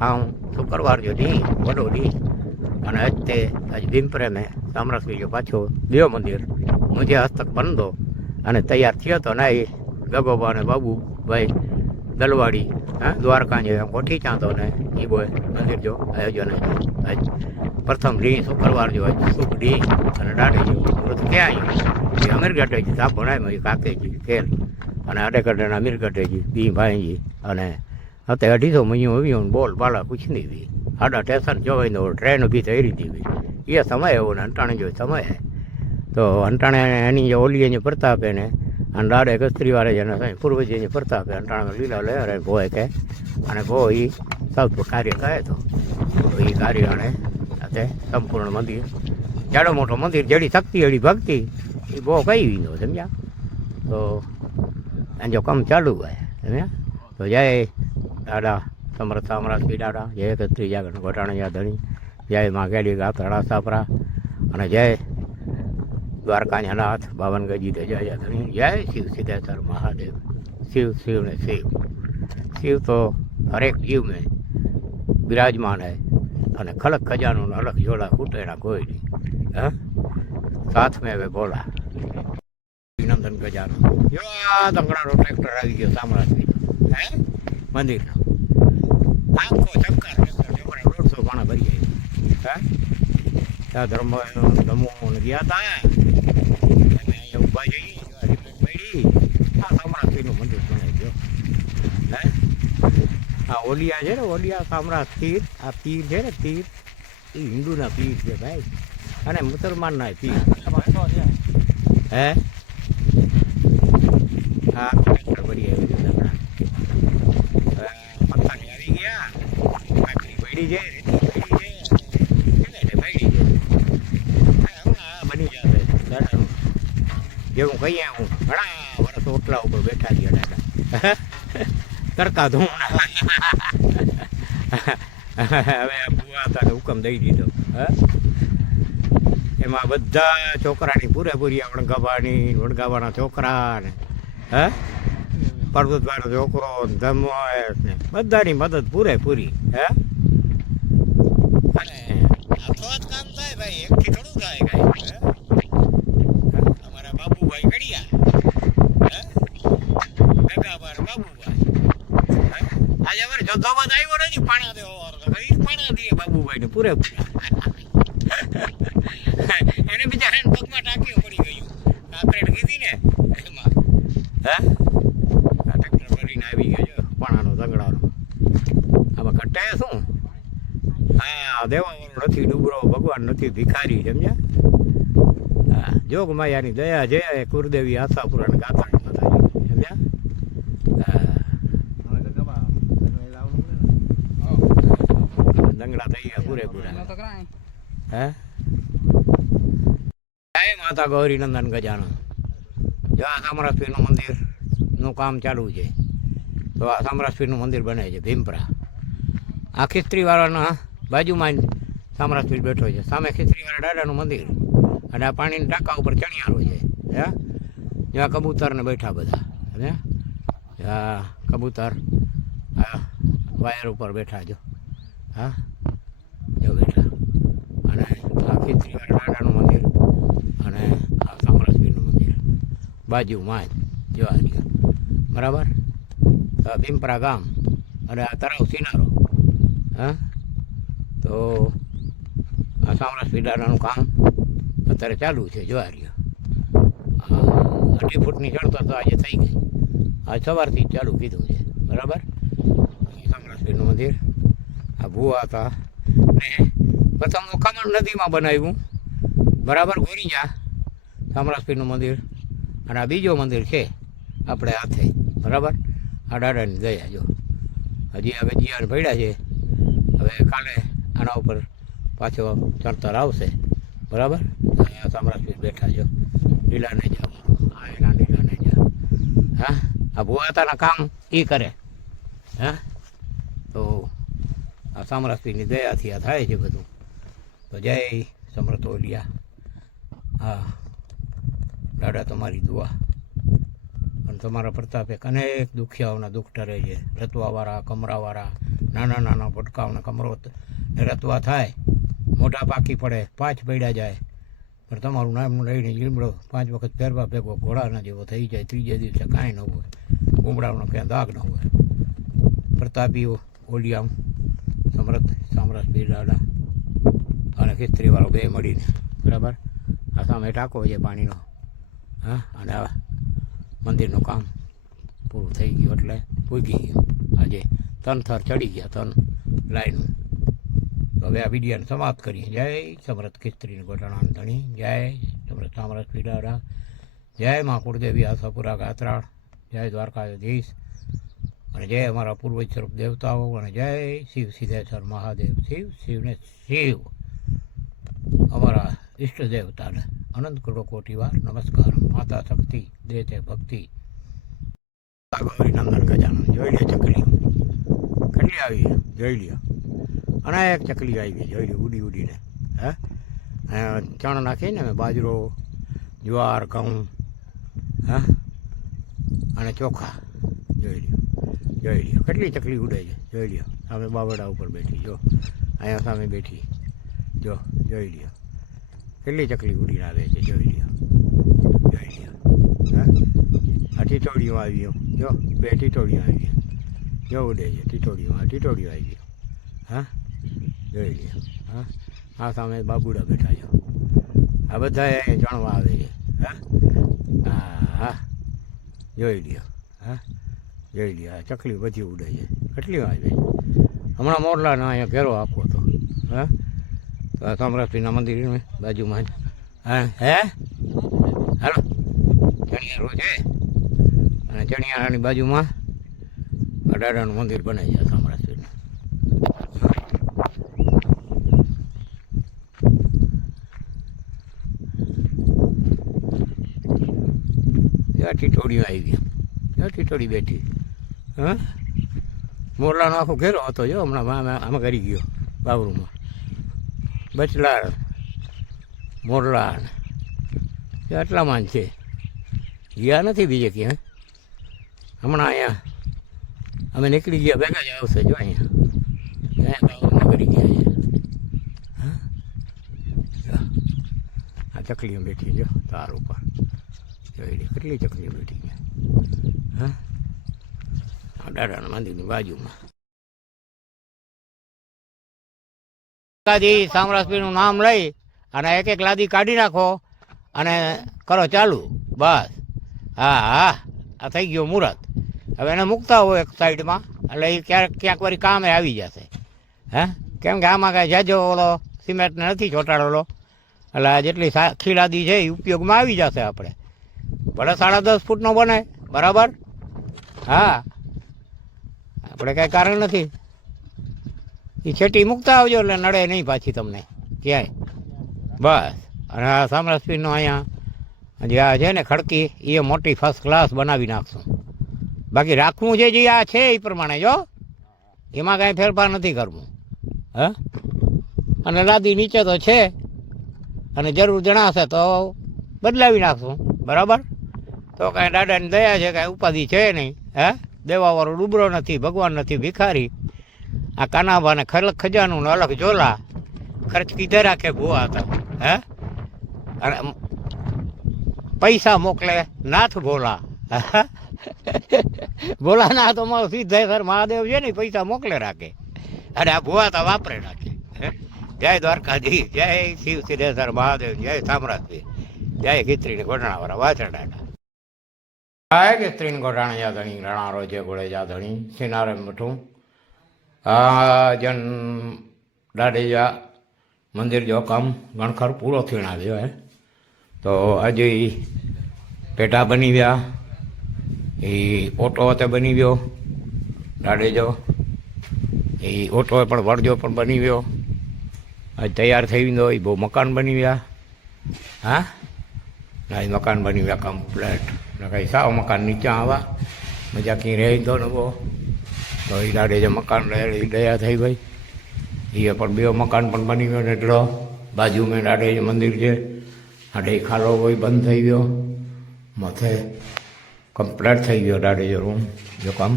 આમ શુક્રવાર જો દી વડો દી અને આજ તે આજ ભીમપરે મેં સામરસપીર જો પાછો દેવ મંદિર મુજે હસ્તક બંધો અને તૈયાર થયો તો ના એ ગગોબા અને બાબુભાઈ દલવાડી હા દ્વારકા જે કોઠી ચાંતો ને એ બોય મંદિર જો આયોજન આજ પ્રથમ ડી શુક્રવાર જો શુભ ડી અને દાઢી જો ક્યાં આવ્યું એ અમીરગઢ થાપો ના કાકે ખેલ અને અડેકડેના મિરકટેજી બી ભાઈજી અને હતે 250 મહિયું આવ્યું બોલ બાલા कुछ नहीं भी आडा स्टेशन जो ट्रेन भी तैयारी थी भी ये समय है वो अंटाणे जो समय है तो अंटाणे एनी ओली ने प्रताप ने अंडाड़े कस्त्री वाले जन पूर्वजी ने प्रताप अंटाणे लीला ले अरे भोए के अने भो ही सब कार्य करे तो ये कार्य अने अते संपूर्ण मंदिर जाड़ो मोटो मंदिर जड़ी शक्ति एड़ी भक्ति ये भो कई वींदो समझा तो जो कम चालू है समझा तो जय दादा समर्थ सामराज श्री दादा जय कस्त्री जागरण घोटाणा धणी जय माँ गेली गातड़ा सापरा અને જય દ્વારકાના નાથ બાવનગજી જય ધણી જય શિવ સિદ્ધેશ્વર મહાદેવ शिव शिव ने शिव शिव तो हर एक जीव में विराजमान है અને ખલક ખજાનો અલગ જોડા ખૂટેના કોઈ નહીં હા સાથ में वे बोला અભિનંદન ખજાનો જો આ દંગડાનો ટ્રેક્ટર આવી ગયો સામ્રાજ્ય હે મંદિરનો આખો ચક્કર ટ્રેક્ટર 150 પાણા ભરી જાય હે ત્યાં ધર્મ ગયા હતા અહીંયા ઊભા જઈએ પડી આ સામ્રાજ્યનું મંદિર બનાવી ગયો હે આ ઓલિયા છે ને ઓલિયા સામ્રાજ તીર આ તીર છે ને તીર એ હિન્દુના પીર છે ભાઈ અને મુસલમાનના પીર હે હા ટ્રેક્ટર ભરી આવ્યું પથ્થરની આવી ગયા કાકરી પડી છે જેવું કહીએ હું ઘણા વર્ષ ઓટલા ઉપર બેઠા છીએ દાદા તડકા ધૂમ હવે આ બુઆ હતા હુકમ દઈ દીધો હે એમાં બધા છોકરાની પૂરેપૂરી વણગાવાના છોકરા ને હે પરદુતભાઈનો છોકરો ધમોય ને બધાની મદદ પૂરેપૂરી હે અને હાથોહાથ કામ થાય ભાઈ એકથી થોડું થાય કાંઈ બાબુભાઈ કડિયા ભેગાભાર બાબુભાઈ આજે અમારે જોધોમાં આવ્યો નથી પાણા દેવો પાણા દઈએ બાબુભાઈ ને પૂરેપૂરા એને બિચારાને પગમાં ટાંકીઓ પડી ગયું આપણે કીધી ને એમાં હે આ ટ્રેક્ટર ભરીને આવી ગયો છે પાણાનો દંગડાનો આમાં ઘટે શું હા દેવાવાળો નથી ડુબરો ભગવાન નથી ભિખારી સમજ્યા જોગ માયાની દયા જય કુરદેવી આશાપુરા ગાતા માતાજી સમજ્યા દંગડા થઈ ગયા પૂરેપૂરા હે જય માતા ગૌરી નંદન ગજાનન જો આ સામરાજપીરનું મંદિરનું કામ ચાલુ છે તો આ સામરાજપીરનું મંદિર બને છે ભીમપરા આ ખિસ્ત્રીવાળાના બાજુમાં સામરાજપીર બેઠો છે સામે ખિસ્ત્રીવાળા દાદાનું મંદિર અને આ પાણીના ટાંકા ઉપર ચણિયારો છે હે જ્યાં કબૂતરને બેઠા બધા હે આ કબૂતર આ વાયર ઉપર બેઠા જો હા જો બેઠા અને આ ખીચડીવાળા દાદાનું મંદિર અને આ સામરાજપીરનું મંદિર બાજુમાં જ જો આ બરાબર ભીમપરા ગામ અને આ તળાવ સિનારો હા તો આ સામરાજપીર દાદાનું કામ અત્યારે ચાલુ છે જો આ રહ્યો 2 ફૂટની ચડતા તો આજે થઈ ગઈ આજ સવારથી જ ચાલુ કીધું છે બરાબર સામરાજપીરનું મંદિર આ ભૂવા હતા ને પ્રથમ ઓખામણ નદીમાં બનાવ્યું બરાબર ગોરીજા સામરાજપીરનું મંદિર અને આ બીજો મંદિર છે આપણે હાથે બરાબર આ દાદાની દયા જો હજી હવે જીયાને પડ્યા છે હવે કાલે આના ઉપર પાછો ચણતર આવશે બરાબર અહીંયા સામરાજપીર બેઠા છો લીલા નહીં જાઓ હા એના લીલા નહીં જાઓ હા આ ભુવાતાના કામ એ કરે હા તો આ સામરાજપીરની દયાથી આ થાય છે બધું તો જય સમર્થ ઓલિયા હા દાદા તમારી દુઆ અને તમારા પ્રતાપે અનેક દુખિયાઓના દુઃખ ટરે છે રતવાવાળા કમરાવાળા નાના નાના ભટકાઓના કમરો રતવા થાય મોટા પાકી પડે 5 પૈડા જાય પણ તમારું નામ લઈને લીમડો 5 વખત પહેરવા ભેગો ઘોડાના જેવો થઈ જાય ત્રીજે દિવસે કાંઈ ન હોય ઉમડાવનો ક્યાં દાગ ન હોય પ્રતાપીઓ ઓલિયામ સમર્થ સામરાજપીર દાદા અને ખિસ્ત્રીવાળો બે મળીને બરાબર આ સામે ટાંકો છે પાણીનો હા અને આ મંદિરનું કામ પૂરું થઈ ગયું એટલે પૂગી ગયું. આજે તનથર ચડી ગયા તન લાઈન. તો હવે આ વિડીયાને સમાપ્ત કરીએ. જય સમરથ ખિસ્ત્રીને ગોટાણા ધણી, જય સમરથ સામરસ પીડાડા, જય મા કુળદેવી આશાપુરા ગાત્રાળ, જય દ્વારકાધીશ, અને જય અમારા પૂર્વજ સ્વરૂપ દેવતાઓ, અને જય શિવ સિદ્ધેશ્વર મહાદેવ. શિવ શિવને શિવ અમારા ઈષ્ટ દેવતાને અનંત કરોડો કોટી વાર નમસ્કાર. માતા શક્તિ દે તે ભક્તિ. ગૌરી નંદન ગજાનન જોઈ લે ચકલી કેટલી આવી જોઈ લ્યો. અને એક ચકલી આવી જોઈ લ્યો ઉડી ઉડીને. હે ચણ નાખીને મેં બાજરો જુવાર ઘઉં હા અને ચોખા જોઈ લ્યો કેટલી ચકલી ઉડે છે જોઈ લ્યો. સામે બાવડા ઉપર બેઠી જો, અહીંયા સામે બેઠી જો, જોઈ લ્યો કેટલી ચકલી ઉડીને આવે છે જોઈ લ્યો. હા આ ટીટોડીઓ આવી ગયો જો, બે ટીટોડીઓ આવી ગયો જો ઉડે છે ટીટોડીઓ આવી ગયો. હા જોઈ લ્યો. હા આ સામે બાબુડા બેઠા છો, આ બધા જાણવા આવે છે. હા હા જોઈ લ્યો. હા જોઈ લ્યો આ ચકલી બધી ઉડે છે કેટલી આવે છે. હમણાં મોરલાનો અહીંયા ઘેરો આખો હતો. હા તો આ સમરસપીરના મંદિર બાજુમાં જ. હા હે હાલો ચણિયારો છે, અને ચણિયારાની બાજુમાં દાદાનું મંદિર બને છે સમરસપીરનું. ટીટોડીઓ આવી ગયા, ટીટોડી બેઠી. હા મોરલાનો આખો ઘેરો હતો જો, હમણાં આમાં કરી ગયો બાબરુમાં. બચલાર મોરલા આટલામાં જ છે, ગયા નથી બીજે ક્યાં. હમણાં અહીંયા અમે નીકળી ગયા ભેગા જ આવશે જો, અહીંયા બાબરુમાં કરી ગયા છે. હા આ ચકલીઓ બેઠી જો તાર ઉપર જોઈ લે કેટલી ચકલીઓ બેઠી ગયા. હા આ દાદાના મંદિરની બાજુમાં. સામરાસપીરનું નામ લઈ અને એક એક લાદી કાઢી નાખો અને કરો ચાલુ બસ. હા હા આ થઈ ગયો મુહૂર્ત. હવે એને મૂકતા હોય એક સાઈડમાં, એટલે એ ક્યાંક વળી કામે આવી જશે. હે કેમ કે આમાં કાંઈ જાજો ઓલો સિમેન્ટને નથી ચોંટાડેલો, એટલે આ જેટલી આખી લાદી છે એ ઉપયોગમાં આવી જશે. આપણે ભલે 10.5 ફૂટનો બને બરાબર. હા આપણે કાંઈ કારણ નથી. એ છેટી મૂકતા આવજો એટલે નડે નહીં પાછી તમને ક્યાંય. બસ અને આ સમરસપીરનો અહીંયા જે આ છે ને ખડકી એ મોટી ફર્સ્ટ ક્લાસ બનાવી નાખશું. બાકી રાખવું છે જે આ છે એ પ્રમાણે જો, એમાં કાંઈ ફેરફાર નથી કરવું. હા અને લાદી નીચે તો છે, અને જરૂર જણાશે તો બદલાવી નાખશું બરાબર. તો કાંઈ દાદાની દયા છે, કાંઈ ઉપાધિ છે નહીં. હે દેવાવાળો ડૂબરો નથી, ભગવાન નથી, ભિખારી. આ કાનાભાને ખજાનું ને અલગ ઝોલા ખર્ચ કીધે રાખે ભૂવા હતા. હે અને પૈસા મોકલે નાથ ભોલા. ભોલાનાથ અમારો સિદ્ધેશ્વર મહાદેવ છે ને પૈસા મોકલે રાખે, અને આ ભૂવા તો વાપરે રાખે. જય દ્વારકાધીશ, જય શિવ સિદ્ધેશ્વર મહાદેવ, જય સામ્રાજ્ય, જય ખીત્રીને ગોઠાણાવાળા વાછરડાના. જય ખીત્રીને ગોઠાણા જાધણી રણારો છે ગોળે જાધણી સિનારે મઠું. આ જન દાડેજા મંદિર જો કામ ગણખર પૂરો થઈને આવ્યો હે. તો આજે પેટા બની ગયા, એ ઓટો તે બની ગયો દાડેજો, એ ઓટો પણ વળજો પણ બની ગયો. આજ તૈયાર થઈ ગયો એ બહુ મકાન બની ગયા. હા ના એ મકાન બની ગયા કમ્પ્લેટ. કંઈ સાવ મકાન નીચે આવા મજા ક્યાંય રહી દો નવો. તો એ દાડેજો મકાન રહે દયા થઈ ભાઈ. એ પણ બે મકાન પણ બની ગયો ને એટલો બાજુમાં દાડેજો મંદિર છે. આડે ખાલો હોય બંધ થઈ ગયો, માથે કમ્પ્લેટ થઈ ગયો દાડેજો રૂમ જો કામ.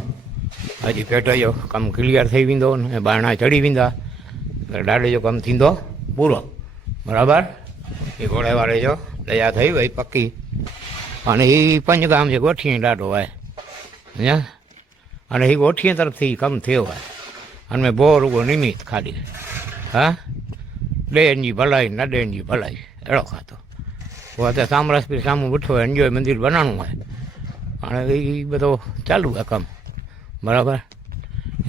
હજી પેટાયો કામ ક્લિયર થઈ વિંદો ને બારણા ચડી વિંદા એટલે દાડેજો કામ થીંદો પૂરો બરાબર. એ ઘોડેવાળે જો દયા થઈ ભાઈ પક્કી. અને એ પંચગામ છે ગોઠીએ દાડો હોય સમજ્યા, અને એ ગોઠીએ તરફથી કમ થયો હોય. અને મેં બહુ રૂગો નિમિત્ત ખાલી. હા ડેનજી ભલાઈ ના ડેનજી ભલાઈ એળો ખાતો હોય. સામરસપીર સામું બેઠો હોય, એન્જોય મંદિર બનાવવું હોય અને એ બધો ચાલુ આ કામ બરાબર.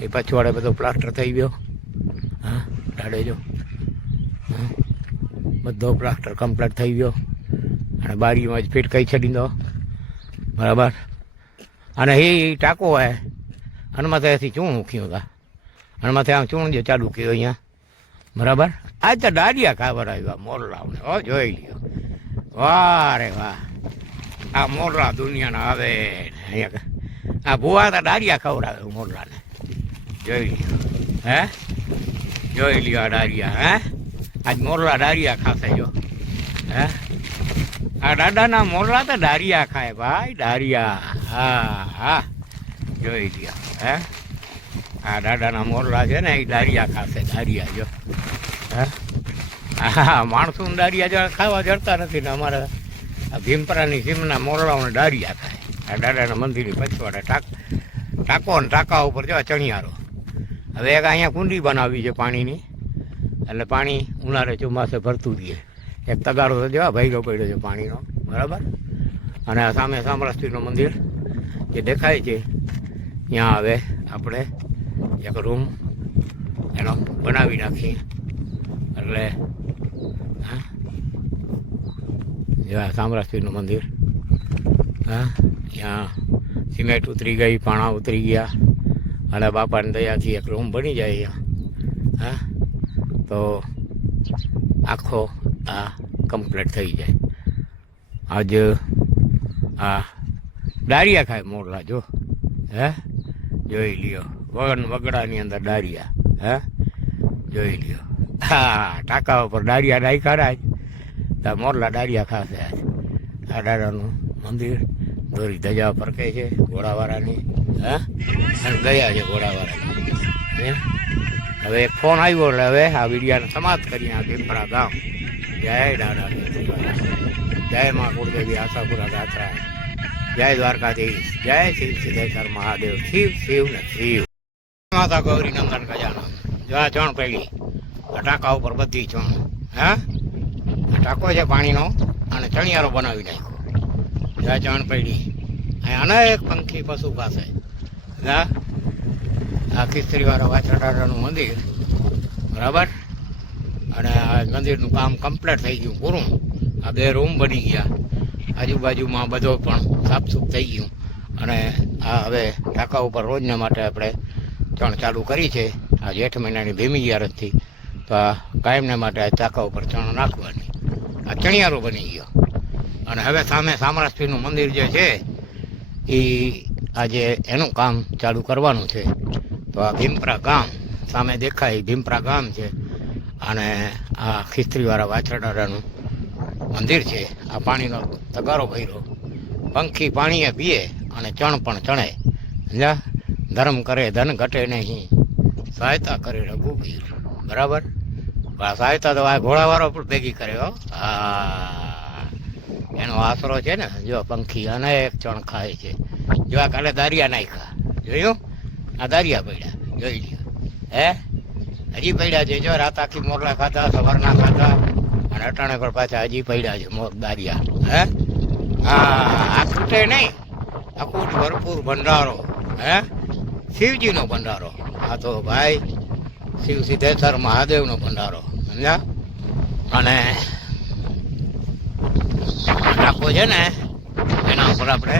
એ પછવાડે બધો પ્લાસ્ટર થઈ ગયો. હા ડાડે જો બધો પ્લાસ્ટર કમ્પ્લીટ થઈ ગયો અને બારીમાં જ ફિટ કરી છડી દો બરાબર. અને એ ટાંકો હોય અને માથેથી ચૂણ મૂક્યું હતા અને માથે આમ ચૂણ જે ચાલુ કર્યો અહીંયા બરાબર. આજ તો દાડિયા ખાબર આવ્યા મોરલાઓને હો જોઈ લ્યો. વાહ રે વાહ, આ મોરલા દુનિયાના આવે અહીંયા. આ ભૂવા તો દાડિયા ખવડાવે મોરલાને જોઈ લ્યો. હે જોઈ લ્યો આ દાડિયા. હે આજ મોરલા દાડિયા ખાશે જો. હે આ દાદાના મોરલા તો દારિયા ખાય ભાઈ, દારિયા. હા હા જોઈ લ્યો. હે આ દાદાના મોરલા છે ને એ દારિયા ખાશે, દારિયા જો. હે હા માણસો દારિયા જો ખાવા જડતા નથી ને અમારા આ ભીમપરાની સીમના મોરલાઓને દારિયા ખાય. આ દાદાના મંદિરની પછવાડે ટાંકો ને ટાંકા ઉપર જો ચણિયારો. હવે એક અહીંયા કુંડી બનાવી છે પાણીની, એટલે પાણી ઉનાળે ચોમાસે ભરતું રહીએ. એક તગારો તો જેવા ભૈરો પડ્યો છે પાણીનો બરાબર. અને આ સામે સામરાષ્ટ્રીનું મંદિર જે દેખાય છે ત્યાં હવે આપણે એક રૂમ એનો બનાવી નાખીએ. એટલે હા જેવા સામરાષ્ટ્રીનું મંદિર. હા ત્યાં સિમેન્ટ ઉતરી ગઈ, પાણા ઉતરી ગયા અને બાપાની દયાથી એક રૂમ બની જાય અહીંયા. હા તો આખો આ કમ્પ્લીટ થઈ જાય. આજ આ દારિયા ખાય મોરલા જો. હે જોઈ લ્યો વગડાની અંદર દારિયા. હે જોઈ લ્યો. હા ટાંકા ઉપર દારિયા નાખ્યા રાજ તો મોરલા દારિયા ખાશે આજ. આ દાદાનું મંદિર દોરી ધજા ફરકે છે ઘોડાવાળાની. હા અને ગયા છે ઘોડાવાળાની. હે હવે એક ફોન આવ્યો એટલે હવે આ વિડીયાને સમાપ્ત કરીએ. આ ભીમપરા ગામ. જય દાદા, જય મા કુળદેવી આશાપુરા ગાત્રા, જય દ્વારકાધીશ, જય શિવ સિદ્ધેશ્વર મહાદેવ. શિવ શિવ ને શિવ. માતા ગૌરી નંદન ગજાનન. જો આ ચણ પેલી આ ટાંકા ઉપર બધી ચણ. હા આ ટાંકો છે પાણીનો અને ચણિયારો બનાવી નાખ્યો. જો આ ચણ પેલી અહીંયા અનેક પંખી પશુ પાસે. હા આ ખીસ્ત્રીવાળા વાછરડાનું મંદિર બરાબર. અને આ મંદિરનું કામ કમ્પ્લીટ થઈ ગયું પૂરું. આ 2 રૂમ બની ગયા, આજુબાજુમાં બધો પણ સાફસૂફ થઈ ગયું. અને આ હવે ટાંકા ઉપર રોજના માટે આપણે ચણ ચાલુ કરી છે આ જેઠ મહિનાની ભીમી ગિયારસથી. તો આ કાયમને માટે આ ટાંકા ઉપર ચણ નાખવાની. આ ચણિયારો બની ગયો. અને હવે સામે સામરાષ્ટ્રીનું મંદિર જે છે એ આજે એનું કામ ચાલુ કરવાનું છે. તો આ ભીમપરા ગામ સામે દેખાય ભીમપરા ગામ છે. અને આ ખીસ્ત્રીવાળા વાછરડાનું મંદિર છે. આ પાણીનો તગારો ભર્યો, પંખી પાણીએ પીએ અને ચણ પણ ચણે. સમજા? ધર્મ કરે ધન ઘટે નહીં, સહાયતા કરે રઘુવીર બરાબર. આ સહાયતા તો આ ઘોડાવાળો પણ ભેગી કરે હો. હા એનો આશરો છે ને. જો પંખી અનેક ચણ ખાય છે. જો આ કાલે દારિયા નાખ્યા જોયું. આ દારિયા પડ્યા જોઈ લ્યો. હે હજી પડ્યા છે જો. રાત આખી મોરલા ખાતા, સવારના ખાતા અને અટાણે પર પાછા હજી પડ્યા છે દારિયા. હે હા આ ખૂટે નહીં. અકૂટ ભરપૂર ભંડારો. હે શિવજીનો ભંડારો. આ તો ભાઈ શિવ સિદ્ધેશ્વર મહાદેવનો ભંડારો. સમજ્યા? અને નાખો છે ને એના ઉપર આપણે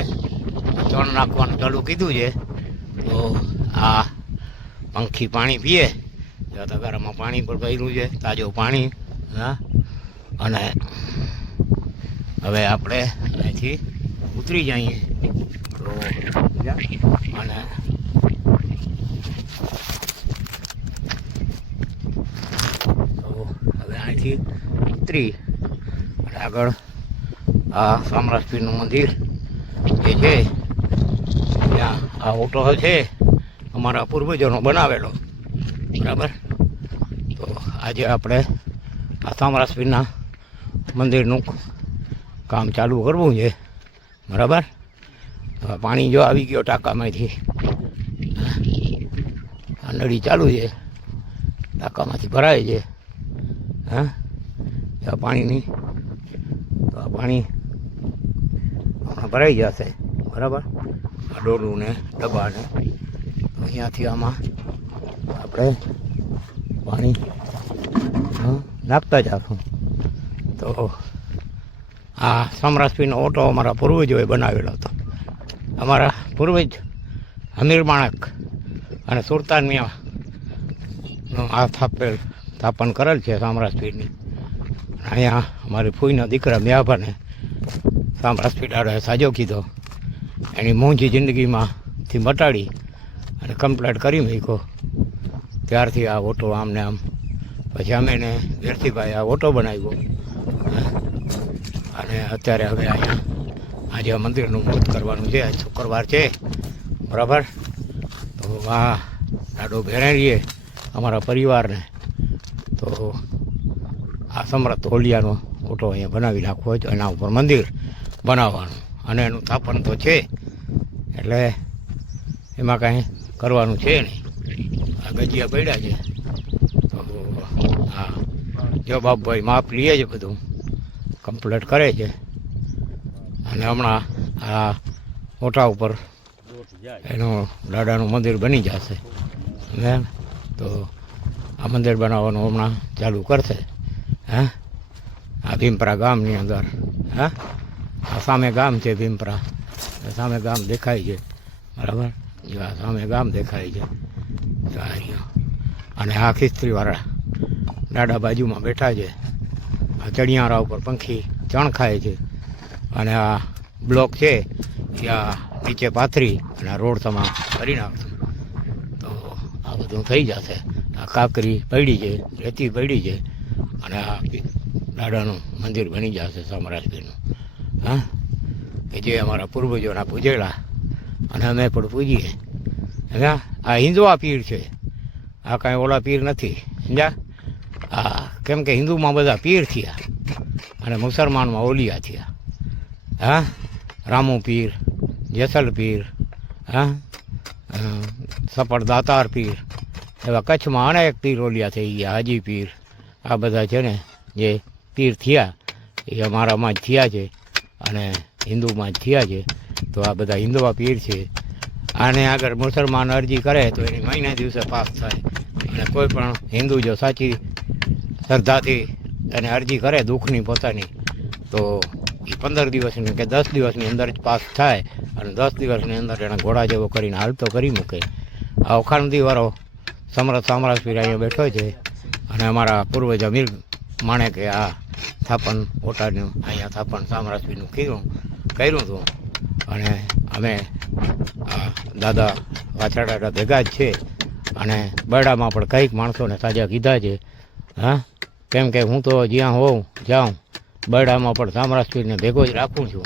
ચણ નાખવાનું ચાલુ કીધું છે. તો આ પંખી પાણી પીએ. તગારામાં પાણી પણ ભર્યું છે, તાજું પાણી. હા અને હવે આપણે અહીંથી ઉતરી જઈએ. તો અને તો હવે અહીંથી ઉતરી અને આગળ આ સામરાષ્ટ્રીનું મંદિર જે છે ત્યાં આ ઓટો છે અમારા પૂર્વજોનો બનાવેલો બરાબર. તો આજે આપણે આ સામરાષ્ટ્રીના મંદિરનું કામ ચાલુ કરવું છે બરાબર. પાણી જો આવી ગયો ટાંકામાંથી. આ નળી ચાલુ છે, ટાંકામાંથી ભરાય છે. હા આ પાણીની તો આ પાણી ભરાઈ જશે બરાબર. ડોલું ને ડબ્બા ને અહીંયાથી આમાં આપણે પાણી નાખતા જશું. તો આ સમરસપીનો ઓટો અમારા પૂર્વજોએ બનાવેલો હતો. અમારા પૂર્વજ હમીર માણક અને સુલતાન મિયાનો આ સ્થાપન કરેલ છે સમરસપીરની. અહીંયા અમારી ફૂઈના દીકરા મ્યાભાને સમરસપી દાદાએ સાજો કીધો. એની મોંઘી જિંદગીમાંથી મટાડી અને કમ્પ્લેટ કરી મૂક્યો. ત્યારથી આ ઓટો આમને આમ પછી અમે એને વેરથીભાઈ આ ઓટો બનાવ્યો. અને અત્યારે હવે અહીંયા આજે આ મંદિરનું મુહૂર્ત કરવાનું છે. આજ શુક્રવાર છે, બરાબર. તો આ દાડો ભેણે રહીએ અમારા પરિવારને. તો આ સમર્થ હોલિયાનો ઓટો અહીંયા બનાવી નાખવો હોય તો એના ઉપર મંદિર બનાવવાનું અને એનું સ્થાપન તો છે, એટલે એમાં કાંઈ કરવાનું છે નહીં. આ ગજિયા પડ્યા છે. તો હા, જો બાપભાઈ માપ લઈએ છે, બધું કમ્પ્લીટ કરે છે. અને હમણાં આ ઓટા ઉપર એનું દાદાનું મંદિર બની જશે. ને તો આ મંદિર બનાવવાનું હમણાં ચાલુ કરશે. હા, આ ભીમપરા ગામની અંદર. હા, આ સામે ગામ છે ભીમપરા, સામે ગામ દેખાય છે, બરાબર. જો આ સામે ગામ દેખાય છે. અને આ ખિસ્ત્રીવાળા દાદા બાજુમાં બેઠા છે. આ ચણિયારા ઉપર પંખી ચણ ખાય છે. અને આ બ્લોક છે એ આ નીચે પાથરી અને આ રોડ તમામ કરી નાખશું. તો આ બધું થઈ જશે. આ કાકરી પડી છે, રેતી પડી છે, અને આ દાદાનું મંદિર બની જશે સમરાજપીરનું. હા, કે જે અમારા પૂર્વજોના પૂજેલા અને અમે પણ પૂજીએ. હા, આ હિન્દુઆ પીર છે, આ કાંઈ ઓલા પીર નથી. સમજ્યા? હા, કેમ કે હિન્દુમાં બધા પીર થયા અને મુસલમાનમાં ઓલિયા થયા. હા, રામુ પીર, જેસલ પીર, હા, સપડ દાતાર પીર, એવા કચ્છમાં અનેક પીર ઓલિયા થઈ ગયા. હાજી પીર, આ બધા છે ને જે પીર થયા એ અમારામાં જ થયા છે અને હિન્દુમાં જ થયા છે. તો આ બધા હિન્દુઆ પીર છે. આને આગળ મુસલમાન અરજી કરે તો એની મહિના દિવસે પાસ થાય. અને કોઈ પણ હિન્દુ જો સાચી શ્રદ્ધાથી એને અરજી કરે દુઃખની પોતાની, તો એ 15 દિવસની કે 10 દિવસની અંદર જ પાસ થાય. અને 10 દિવસની અંદર એને ઘોડા જેવો કરીને હાલતો કરી મૂકે. આ ઓખાણદીવાળો સમરથ સમરસપીર અહીંયા બેઠો છે. અને અમારા પૂર્વજ અમીર માણેકે આ સ્થાપન ઓટાનું અહીંયા સ્થાપન સમરસપીરનું કર્યું હતું. અને અમે દાદા વાછડા દાદા ભેગા જ છે. અને બરડામાં પણ કંઈક માણસોને સાજા કીધા છે. હા, કેમ કે હું તો જ્યાં હોઉં જાઉં બરડામાં પણ સમરસપીરને ભેગો જ રાખું છું.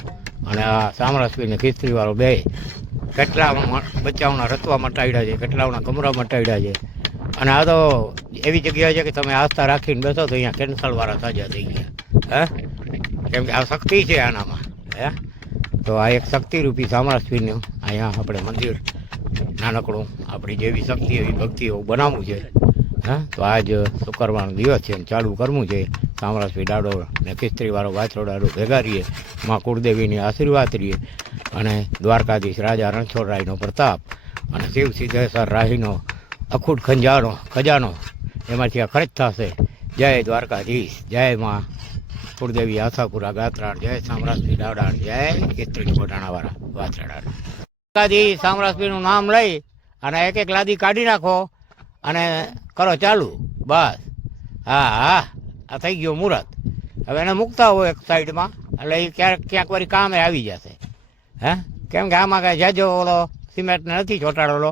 અને આ સમરસપીરને ખિસ્ત્રીવાળો બે કેટલા બચ્ચાઓના રતવા મટાડ્યા છે, કેટલાઓના કમરા મટાડ્યા છે. અને આ તો એવી જગ્યા છે કે તમે આસ્થા રાખીને બેસો તો અહીંયા કેન્સરવાળા સાજા થઈ ગયા. હા, કેમ કે આ શક્તિ છે આનામાં. હે, તો આ એક શક્તિરૂપી સમરસપીરનું અહીંયા આપણે મંદિર નાનકડું આપણી જેવી શક્તિ એવી ભક્તિઓ બનાવવું છે. હા, તો આજ શુક્રવારનો દિવસ છે, ચાલુ કરવું છે. સમરસપીર દાડો ને ખિસ્ત્રીવાળો વાછડો દાડો ભેગા રહીએ, માં કુળદેવીની આશીર્વાદ રહીએ. અને દ્વારકાધીશ રાજા રણછોડરાયનો પ્રતાપ અને શિવ સિદ્ધેશ્વર રાહીનો અખૂટ ખજાનો એમાંથી આ ખર્ચ થશે. જય દ્વારકાધીશ, જય માં કુળદેવી આશાપુરા ગાત્રાળ, જય સમરસપીર દાડા, જય ખિસ્ત્રી ગોટાણાવાળા વાછડા. દ્વારકાધીશ સમરસપીરનું નામ લઈ અને એક એક લાદી કાઢી નાખો અને કરો ચાલુ. બસ. હા હા, આ થઈ ગયો મુહૂર્ત. હવે એને મૂકતા હોય એક સાઈડમાં, એટલે એ ક્યાંક વળી કામે આવી જશે. હે, કેમ કે આમાં કાંઈ જાજો ઓલો સિમેન્ટને નથી ચોંટાડેલો,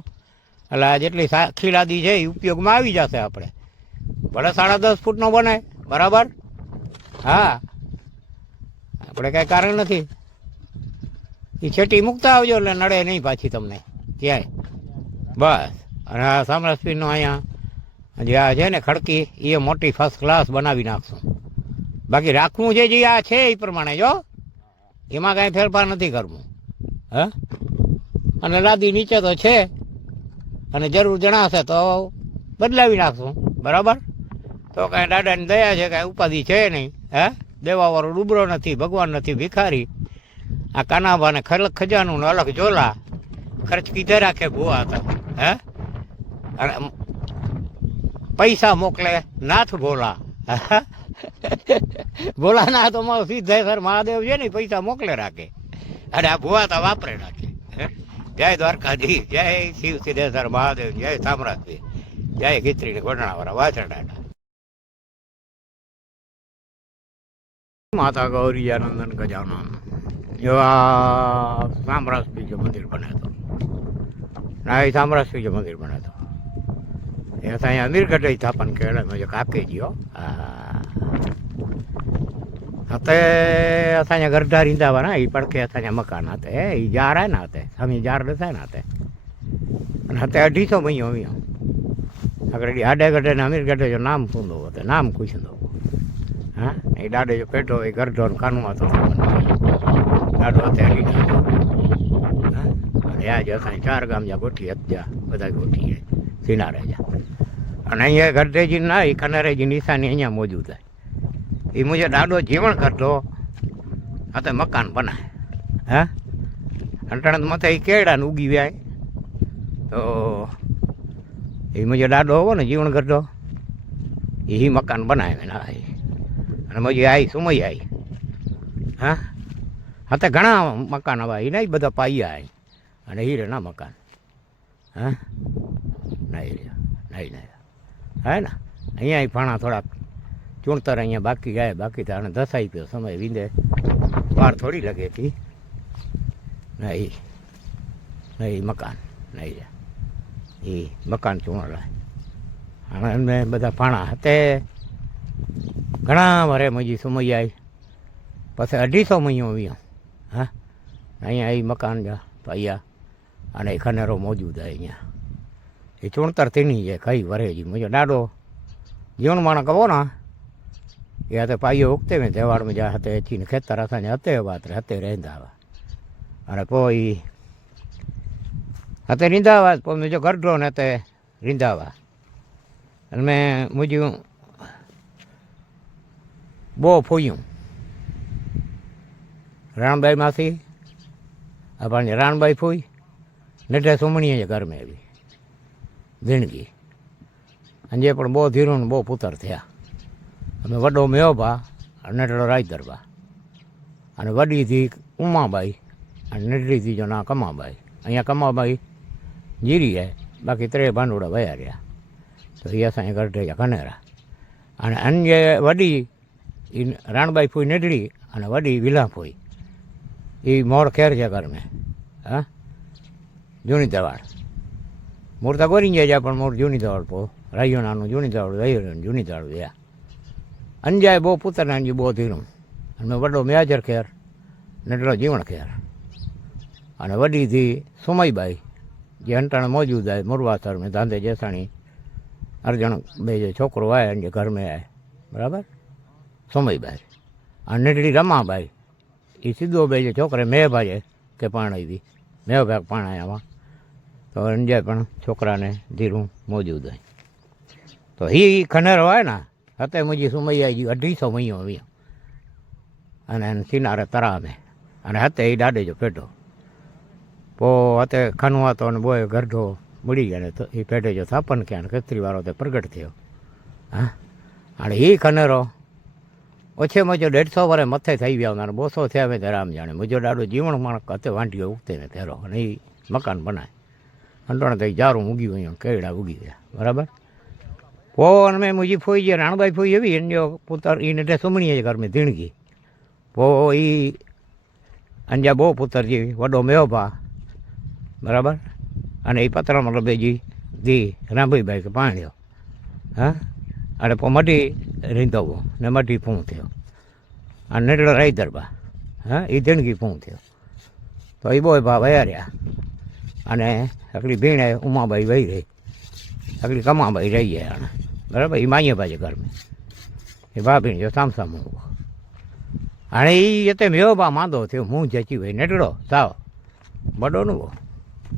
એટલે આ જેટલી આખી લાદી છે એ ઉપયોગમાં આવી જશે. આપણે ભલે 10.5 ફૂટનો બને, બરાબર. હા, આપણે કાંઈ કારણ નથી. એ છેટી મૂકતા આવજો એટલે નડે નહીં પાછી તમને ક્યાંય. બસ. અને આ સમરસપીરનો અહીંયા જે આ છે ને ખડકી એ મોટી ફર્સ્ટ ક્લાસ બનાવી નાખશું. બાકી રાખવું છે જે આ છે એ પ્રમાણે, જો એમાં કાંઈ ફેરફાર નથી કરવું. હા, અને લાદી નીચે તો છે, અને જરૂર જણાશે તો બદલાવી નાખશું, બરાબર. તો કાંઈ દાદાની દયા છે, કાંઈ ઉપાધિ છે નહીં. હે, દેવાવાળો ડૂબરો નથી, ભગવાન નથી, ભિખારી. આ કાનાભાને ખજાનું ને અલગ ઝોલા ખર્ચ કીધે રાખે ભૂવા હતા હે અને પૈસા મોકલે નાથ ભોલા ભોલાનાથ અમારો સિદ્ધેશ્વર મહાદેવ છે ને પૈસા મોકલે રાખે અને આ ભૂવા તો વાપરે રાખે જય દ્વારકાધીશ જય શિવ સિદ્ધેશ્વર મહાદેવ જય સામ્રાજ્ય જય ખીચડી ગોઢણાવાળા વાછરડાના માતા ગૌરીયાનંદન ગજાનન એવા સામ્રાજ્ય મંદિર બનાવ્યો ના એ સામ્રાજ્ય મંદિર બનાવ્યો એ અહીંયા અમીરગઢ સ્થાપન કરેલા म्हणजे કાકે ગયો आता असांजा गरडा रींदा हुआ ना ही पड़के असांजा मकान आते ही जार आहे ना आते समी जार ॾिसां ना आते अने हिते 250 महीनो हुयो अगरि हेॾी आॾे गॾे ने अमीरगढ़ जो नाम हूंदो हुओ त नाम कुझंदो हा ही ॾाॾे जो पेटो ही गरडो कानून थो ॾाढो हिते हली हा जो असांजे 4 गाम जा ॻोठी हथ जा બધા ॻोठी आहे सिनारे जा अने અહીંયા गरडे जी ना ही खनेरे जी निशानी અહીંયા मौजूद आहे ये मुझे ॾाढो जीवण करतो हते मकान बनाए हाँ अंटण मथे ही केड़ा उगी विया तो ये मुझे ॾाढो हो न जीवण करतो ही मकान बनाए ना अने मुझे आई सुमई आई हाँ हते घणा मकान हुआ ही नहीं बधा पाइया आई अने ही ना मकान हाँ नहीं नहीं नहीं है ना अँ ही पाणा थोड़ा चूणतर अँ बाकी गए बाकी तो हाँ दसाई पे समय वींदे वार थोड़ी लगे थी नहीं नहीं मकान नहीं ये मकान चूण हाँ इनमें बदा पाणा हते घणा वरे मुझी सुमई आई पास 250 महीनो वीह हाँ अँ आई मकान जा पाइया अने खनेरो मौजूद है अँ ये चूणतर थीनी है कई वरे जी मुझे ॾाढो जीवन माणा कहो ना ये हते पाइयो उगते में त्योहार में जा हते अची खेतर असांजे हते बात हते रहंदा हुआ अने पोइ हते रींदा हुआ पोइ मुंहिंजो गरडो ने हते रींदा हुआ हुनमें मुंहिंजियूं ॿ फुइयूं राणबाई मासी पंहिंजी राणबाई फुई निढे सुमणीअ जे घर में बि ઝીણકી અંજે પણ બહુ ધીરું બહુ પુત્ર થયા અમે વડો મેયોબા અને નટડો રાયદરબા અને વડી થી ઉમાબાઈ અને નટડી થી જો ના કમાબાઈ અહીંયા કમાબાઈ જીરી હે બાકી 3 ભાંડોડા વયા રહ્યા તો એ અસાંजे ગઢે जा ખનેરા અને અન્ય વડી રાણબાઈ ફૂઈ નટડી અને વડી વિલા ફૂઈ એ મોર ખેર છે ઘર में હા જૂની દવાડ मूर्ता गोरी जा पर मोर जूनी दौड़ पो राइयो नानो जूनी दौड़ रही जूनी दौड़ गया अंजाए बो पुत्र नानी बो थीरूं अने वडो म्याजर खेर नटड़ो जीवण खेर अने वडी थी सुमईबाई जे अंटण मौजूद है मुरवासर में धांधे जेसाणी अर्जन बे जो छोकरो आए जे घर में आए बराबर सुमईबाई अने नटड़ी रमाबाई ये सीधो बे जो छोकरे मेहबाई के पाणी थी मेहबाई पाणाया वहाँ तो अंजाय पण छोकरा ने धीरू मौजूद है तो ही खनेरो है ना हते मुझी सुमई आई 250 महीनो वीह अने सिनारे तरा में अने हते ही ॾाॾे जो पेटो पोइ हते खनवा तो ने बोए गरडो बुड़ी गया तो ही पेटे जो स्थापन कया केतिरी वारो ते प्रगट थियो हाँ हाणे ही खनेरो ओछे मुझो 150 वरे मथे थी विया हूंदा 200 थिया में त राम जाणे मुझो ॾाढो जीवण माणो हते वांटियो उगते में तेरो अने ही मकान बनाए अंटण ते जारूं उगी हुयूं केड़ा उगी विया बराबर पोइ हुनमें मुंहिंजी फुई जी राणबाई फुई हुई हिन जो पुत्र ई नंढे सुमणीअ जे घर में ઝીણકી पोइ ई अंजा बो पुत्र जी वॾो मेयोभा बराबर अने ई पत्र मतिलबु जी धी रांबईबाई खे पाणियो हाँ अने पोइ मढी रींदो हुओ ने मढी फूं थियो अने नंढड़ो रायदरबा हाँ ई ઝીણકી फूं थियो तो ई ॿोए भाउ वया रहिया अने हिकिड़ी भेण आहे उमाबाई वही रही हिकिड़ी कमाबाई रही आहे हाणे बराबरि हीअ माईअ बाई जे घर में हीअ भाउ भेण जो साम्हूं साम्हूं हुओ हाणे हीअ हिते मेयोभा मांदो थियो मुंहुं जची वई नंढड़ो साओ वॾो न हुओ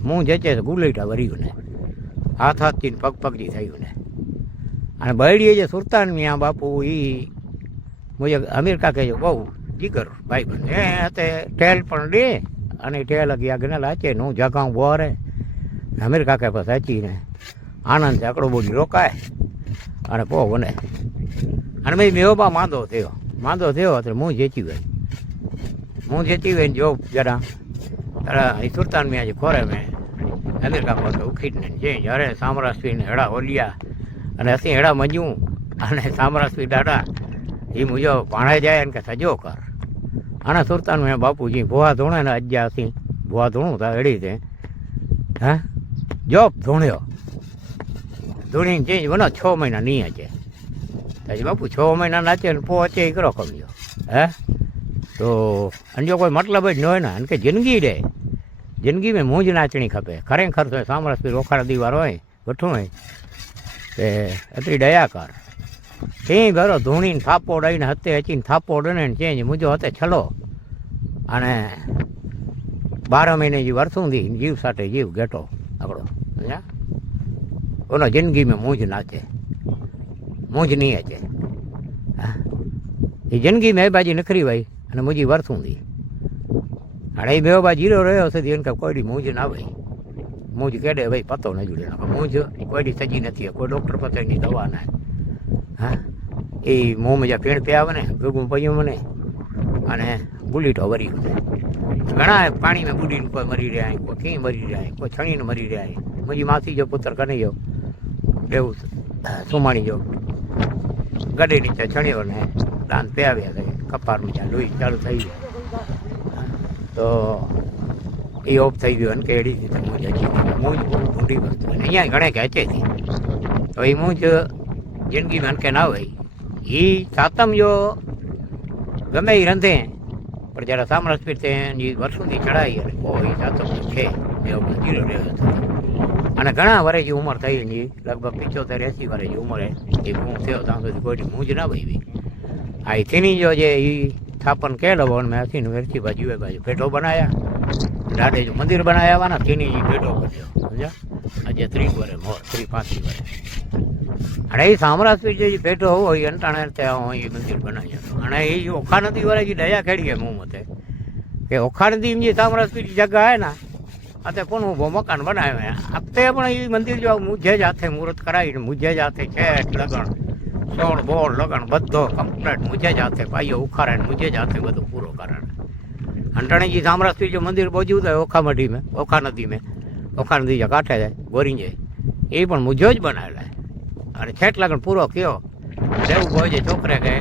मुंहुं जचे त गुलेटा वरी हुने हाथ हाथ थी पग पग जी ठही हुने हाणे बहिड़ीअ जे सुल्तान मियां बापू ही मुंहिंजे अमीर काके जो बहू जिगर भाई बन ऐं हिते ठहियल पण ॾे અને ટેલ ગયા ગણેલા છે હું જગાઉં બોરે અમીર કાકા પાસે સાચીને આનંદ આકડો બોલી રોકાય અને પો બને અને ભાઈ મેહોબા માંદો થયો એટલે હું જેચી ગઈ જો જરા એ સુરતાન મેં આજે ખોરે મેં અમીર કાકો તો ઉખીને જે જ્યારે સામરાસપીને હેડા ઓલિયા અને ਅਸੀਂ હેડા મંજું અને સામરાસપી દાડા એ મુજો ભાણે જાય ને કે સજો કર અને સુરતાન મેં બાપુજી ભોવા ધોણે ને અજ્જા ਅਸੀਂ ભોવા ધોણું તા હેડી તે હા જોબ ધોણ્યો ધોણીને ચેન્જ બનો 6 મહિના નહીં છે તાજી બાપુ 6 મહિના નાચે ને પહોંચે એ કરો કમ્યો હે તો અંજો કોઈ મતલબ જ ન હોય ને કે જિંદગી રે જિંદગી में મૂંઝ નાચણી ખપે ખરેખર તો સામરાસપી રોખાડા દીવાર હોય વઠું હોય તે એટલી દયા કર તે ભરો ધૂણીને થાપો દઈને હતે હચીને થાપો ડને ચેન્જ મુજો હતે છલો અને 12 મહિને જે વર્ષું દી જીવ સાથે જીવ ગેટો આપણો સમજ્યા ઓનો જિંદગી में મૂંઝ નાચે મૂંઝ નહીં છે હા એ જિંદગી में બાજી નખરી ભાઈ અને મુજી વર્ષું દી અને એ બેવા જીરો રહ્યો છે એને કોઈ મૂંઝ ના ભાઈ મૂંઝ કેડે ભાઈ પતો ન જુડે મૂંઝ કોઈ સજી નથી કોઈ ડૉક્ટર પતંગની દવા ના હા એ મોં મજા પીણ પે આવે ને ભેગું પૈયું મને અને બુલીટો વરી ઘણા પાણીમાં બુડીને કોઈ મરી રહ્યા કોઈ ક્યાંય મરી રહ્યા કોઈ છણીને મરી રહ્યા મુજી માસી જો પુત્ર કને જો એવું સુમાણી જો ગડે નીચે છણીઓ ને દાન પે આવ્યા છે કપારમાં જ્યાં લોહી ચાલુ થઈ ગયું તો એ ઓફ થઈ ગયો અને કેડી મૂંઝ ઊંડી વસ્તુ અહીંયા ઘણે ખેંચેથી તો એ મૂંઝ જિંદગીમાં કે ના હોય એ સાતમ જો ગમે એ રંધે પણ જ્યારે સામરસ પીર તે વર્ષોથી ચડાવી અને કોઈ સાતમ છે એવો જીરો રહ્યો હતો અને ઘણા વર્ષની ઉંમર થઈ એની લગભગ 75-80 વર્ષની ઉંમરે એ હું થયો ત્યાં સુધી કોઈ મૂંઝ ના ભાઈ આ એથીની જો જે એ સ્થાપન કેળવો અને મેં હસીને વેરથી બાજુ ભેટો બનાવ્યા દાડે જો મંદિર બનાવ્યા આવવાના તેની ભેટો બન્યો સમજ્યા આજે 30 વર્ષ મોર 35 વર્ષ અને એ સામરાસપીર જે ભેટો હોય અંટાણે ત્યાં એ મંદિર બનાવ્યા હતો અને એ ઓખા નદી વાળા જે દયા ખેડી મું મતે કે ઓખા નદી જે સામરાસપીર જગ્યા હે ને અતે કોણ ઉભો મકાન બનાવ્યા આપતે પણ એ મંદિર જો મુજે જ હાથે મુહૂર્ત કરાવીને મુજે જ હાથે છે લગણ સોળ બોળ લગણ બધો કમ્પ્લેટ મુજે જ હાથે પાયો ઉખાડે ને મુજે જ હાથે બધું પૂરો કરે અંટાણીજી સામરાસપીર જો મંદિર પહોંચ્યું થાય ઓખા મઢી મેં ઓખા નદી મેં ઓખા નદી જ્યાં કાંઠે જાય બોરી જાય એ પણ મુજો જ બનાવેલા અને છેટ લગણ પૂરો કયો દેવું હોય છે છોકરે કે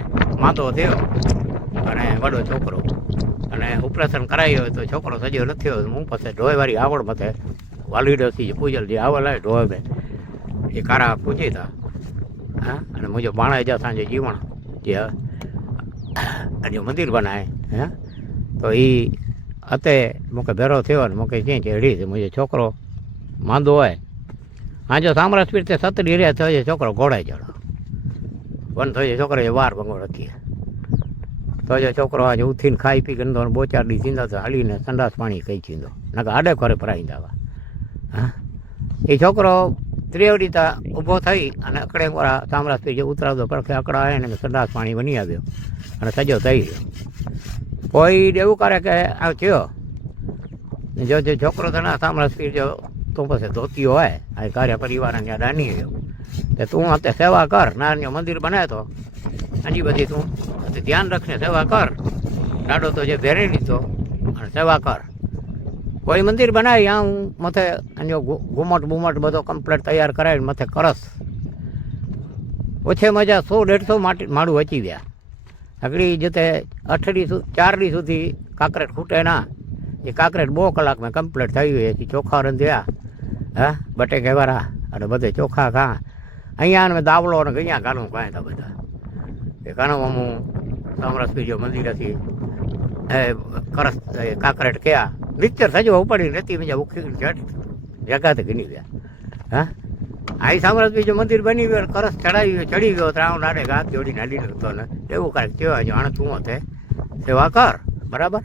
માંદો થયો અને વડો છોકરો અને ઓપરેશન કરાવી હોય તો છોકરો સજ્યો નથી હોય હું પાસે ઢોયવાળી આવડ મથે વાલીડોથી પૂજલ જે આવલ આવે ઢોય મેં એ કારા પૂજી હતા હા અને મુજો બાણા જા સાંજે જીવણ જે અને મંદિર બનાવે હે તો એ અતે મૂકે ભેરો થયો ને મૂકે ક્યાંય ચેડી છે મુજો છોકરો માંદો હોય હા જો સામરાસપીર તે સતડી રહ્યા થયો છોકરો ઘોડાઈ ચડો બંધ થયો છોકરો એ વાર ભંગોળ હતી તો જો છોકરો આજે ઉઠીને ખાઈ પી ગંદો બોચાડી ચીંદો તો હાલીને સંડાસ પાણી કઈ ચીંદો નકા આડે ખરે ભરાઈ દાવા હા એ છોકરો ત્રેવડીતા ઊભો થઈ અને અકડે વાળા સામરાસપીર જે ઉતરાવતો પડખે અકડા આવે ને સંડાસ પાણી બની આવ્યો અને સજો થઈ ગયો કોઈ એવું કરે કે આ થયો જો જે છોકરો તો ના સામરાસપીર જો તું પછી ધોતીઓ હોય આ કાર્ય પરિવાર ત્યાં દાની ગયો તે તું અત્યારે સેવા કર નાનું મંદિર બનાવે તો હજી બધી તું ધ્યાન રાખીને સેવા કર દાડો તો જે ભેરી લીધો અને સેવા કર કોઈ મંદિર બનાવી આ હું મથે અન્ય ઘુમટ બુમટ બધો કમ્પ્લીટ તૈયાર કરાવીને મથે કરસ ઓછે મજા 100-150 માળું વચી ગયા આગળ જતે 4 દી સુધી કાંકરેટ ખૂટે ના એ કાંકરેટ 2 કલાકમાં કમ્પ્લીટ થઈ ગઈ હતી ચોખા રંધ્યા હા બટેકે વાળા અને બધે ચોખા ખા અહીંયા મેં દાવલો અને અહીંયા ગાનું કાંઈ હતા બધા એ ગાનું હું સામરાસપીર જો મંદિર હતી એ કરસ કાંકરેટ કયા પિક્ચર સજો ઉપાડી રેતી મજા ઉખી જગાતે ગણી ગયા હા આ સામરાસપીર જો મંદિર બની ગયો કરસ ચડી ગયો ત્રાણ નાડે હાથ જોડીને હાલી હતો ને એવું કાંઈક કહેવાય છે આણે તું હતે સેવા કર બરાબર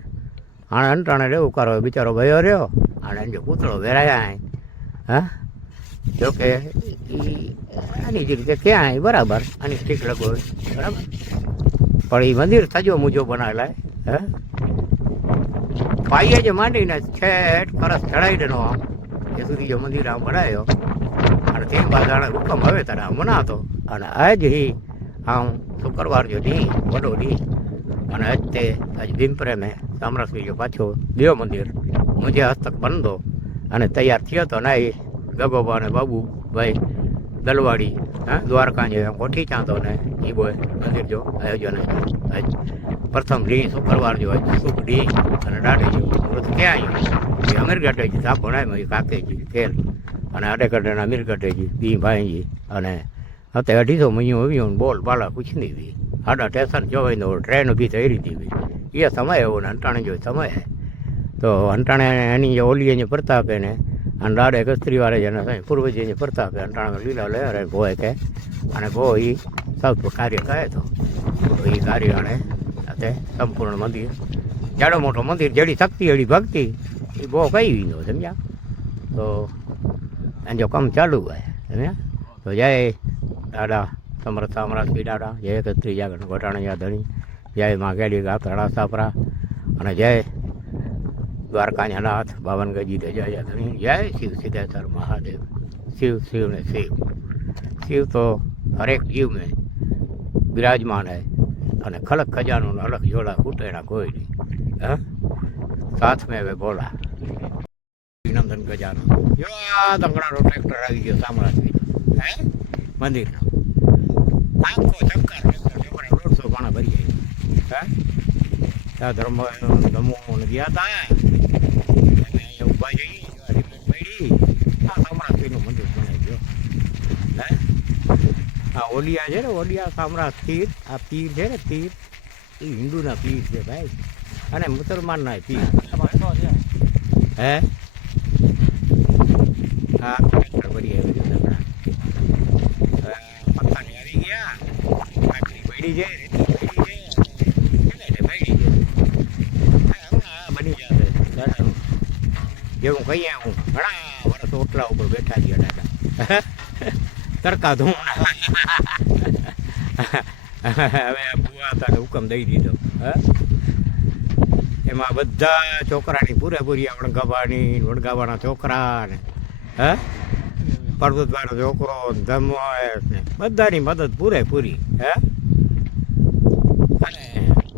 આણે અંટાણે એવું કરો બિચારો ભયો રહ્યો અને જો પૂતળો વેરાયા હા જોકે આની જે રીતે ક્યાં બરાબર આની ઠીક લગો બરાબર પણ એ મંદિર થજો મુજો બનાવેલા હે પાઈએ જે માંડીને છેટ ખરસ ચડાવી દેનો આમ એ સુધી જો મંદિર આમ બનાવ્યો અને તે બાદ જાણે હુકમ હવે તારે આમ મનાતો અને આજ હી આમ શુક્રવાર જો દી વડો દી અને આજ તે આજ ભીમપરે મેં સામરાસવી જો પાછો દેવ મંદિર મુજે હસ્તક બંધો અને તૈયાર થયો તો ને એ ગગોબા અને બાબુભાઈ દલવાડી હા દ્વારકા જે કોઠી ચાંતો ને એ બોય મંદિર જો આયોજન આજ પ્રથમ ડી શુક્રવાર જો આજ શુભ ડી અને દાડે જો ક્યાં આવ્યું એ અમીર ગટેજી સાપ ભણાય કાકેજી ખેલ અને અડેકડેના અમીર ગટેજી બી ભાઈજી અને અત્યારે 250 મહિનો આવ્યો ને બોલ બાલા કુછ નહીં બી આડા સ્ટેશન જોવાય ને ટ્રેન ઊભી થઈ રહી હતી એ સમય એવો ને અંટાણે જો સમય તો અંટાણે એની જે ઓલી એને પ્રતાપે ને અને દાડે કસ્ત્રીવાળે જેને પૂર્વજી એને પ્રતાપે અંટાણે લીલા લહેરે ભોય કે અને ભો એ સૌ કાર્ય કહે તો એ કાર્ય અને તે સંપૂર્ણ મંદિર જાડો મોટો મંદિર જેડી શક્તિ એડી ભક્તિ એ બહુ કઈ વીનો સમજ્યા તો એને જો કામ ચાલુ હોય સમજ્યા તો જય દાદા સમર્થ સામરાસી દાદા જય કસ્ત્રી જાગરણ ઘોટાણા ધણી જય માં કેડી ગાતડા સાપરા અને જય દ્વારકાના નાથ બાવનગજી જય ધણી જય શિવ સિદ્ધેશ્વર મહાદેવ शिव शिव ने शिव शिव तो हर एक जीव में विराजमान है અને ખલક ખજાનો અલગ જોડા કૂટેણા કોઈ નહીં હા સાથ મેં હવે બોલા નંદન ખજાનો જો આ દંગડાનો ટ્રેક્ટર આવી ગયો સામરાસી હે મંદિરનો આખો ચક્કર ટ્રેક્ટર 150 પાણા ભરી જાય હા ત્યાં ધર્મ ગયા હતા અહીંયા ઊભા જઈ પડી આ સામરાસીનું મંદિર બનાવી ગયો હે આ ઓલિયા છે ને ઓલિયા સામરાજ પીર આ પીર છે ને પીર એ હિન્દુના પીર છે ભાઈ અને મુસલમાનના પીર હે હા ટ્રેક્ટર ભરી આવ્યું પત્તાની આવી ગયા કાકડી પડી છે બની જશે દાદાનું જેવું કહીએ હું ઘણા વર્ષ ઓટલા ઉપર બેઠા છીએ દાદા તરકા ધૂમ હવે બુઆ તારે હુકમ દઈ દીધો હા એમાં બધા છોકરાની પૂરેપૂરી વણગાવાની વણગાવાના છોકરા ને હા પરબતભાઈનો છોકરો ધમોસ ને બધાની મદદ પૂરેપૂરી હે અને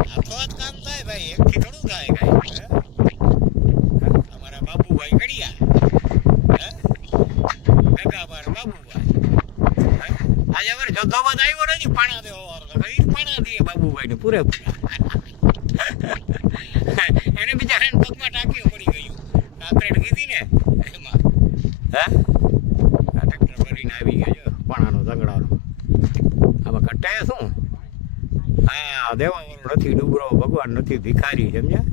હાથોહાથ કામ થાય ભાઈ એકથી થોડું થાય કાંઈ અમારા બાબુભાઈ કડિયા ગગાભાઈ બાબુભાઈ આજે અમારે જોધોમાં આવ્યો નથી પાણા દેવો પાણા દઈએ બાબુભાઈ ને પૂરેપૂરા એને બિચારાને પગમાં ટાંકીઓ પડી ગયું કાકરેટ કીધી ને એમાં હા આ ટ્રેક્ટર ભરીને આવી ગયો પાણાનો દંગડાનો આમાં કટ્ટે શું હા દેવાવાળો નથી ડુબરો ભગવાન નથી ભિખારી સમજ્યા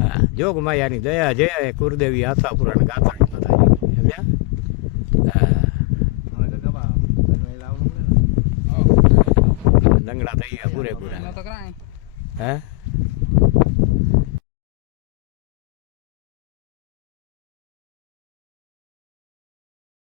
હા જોગ માયાની દયા છે કુરદેવી આશાપુરા ગાતાની માતાજી સમજ્યા દંગડા થઈ ગયા પૂરેપૂરા હે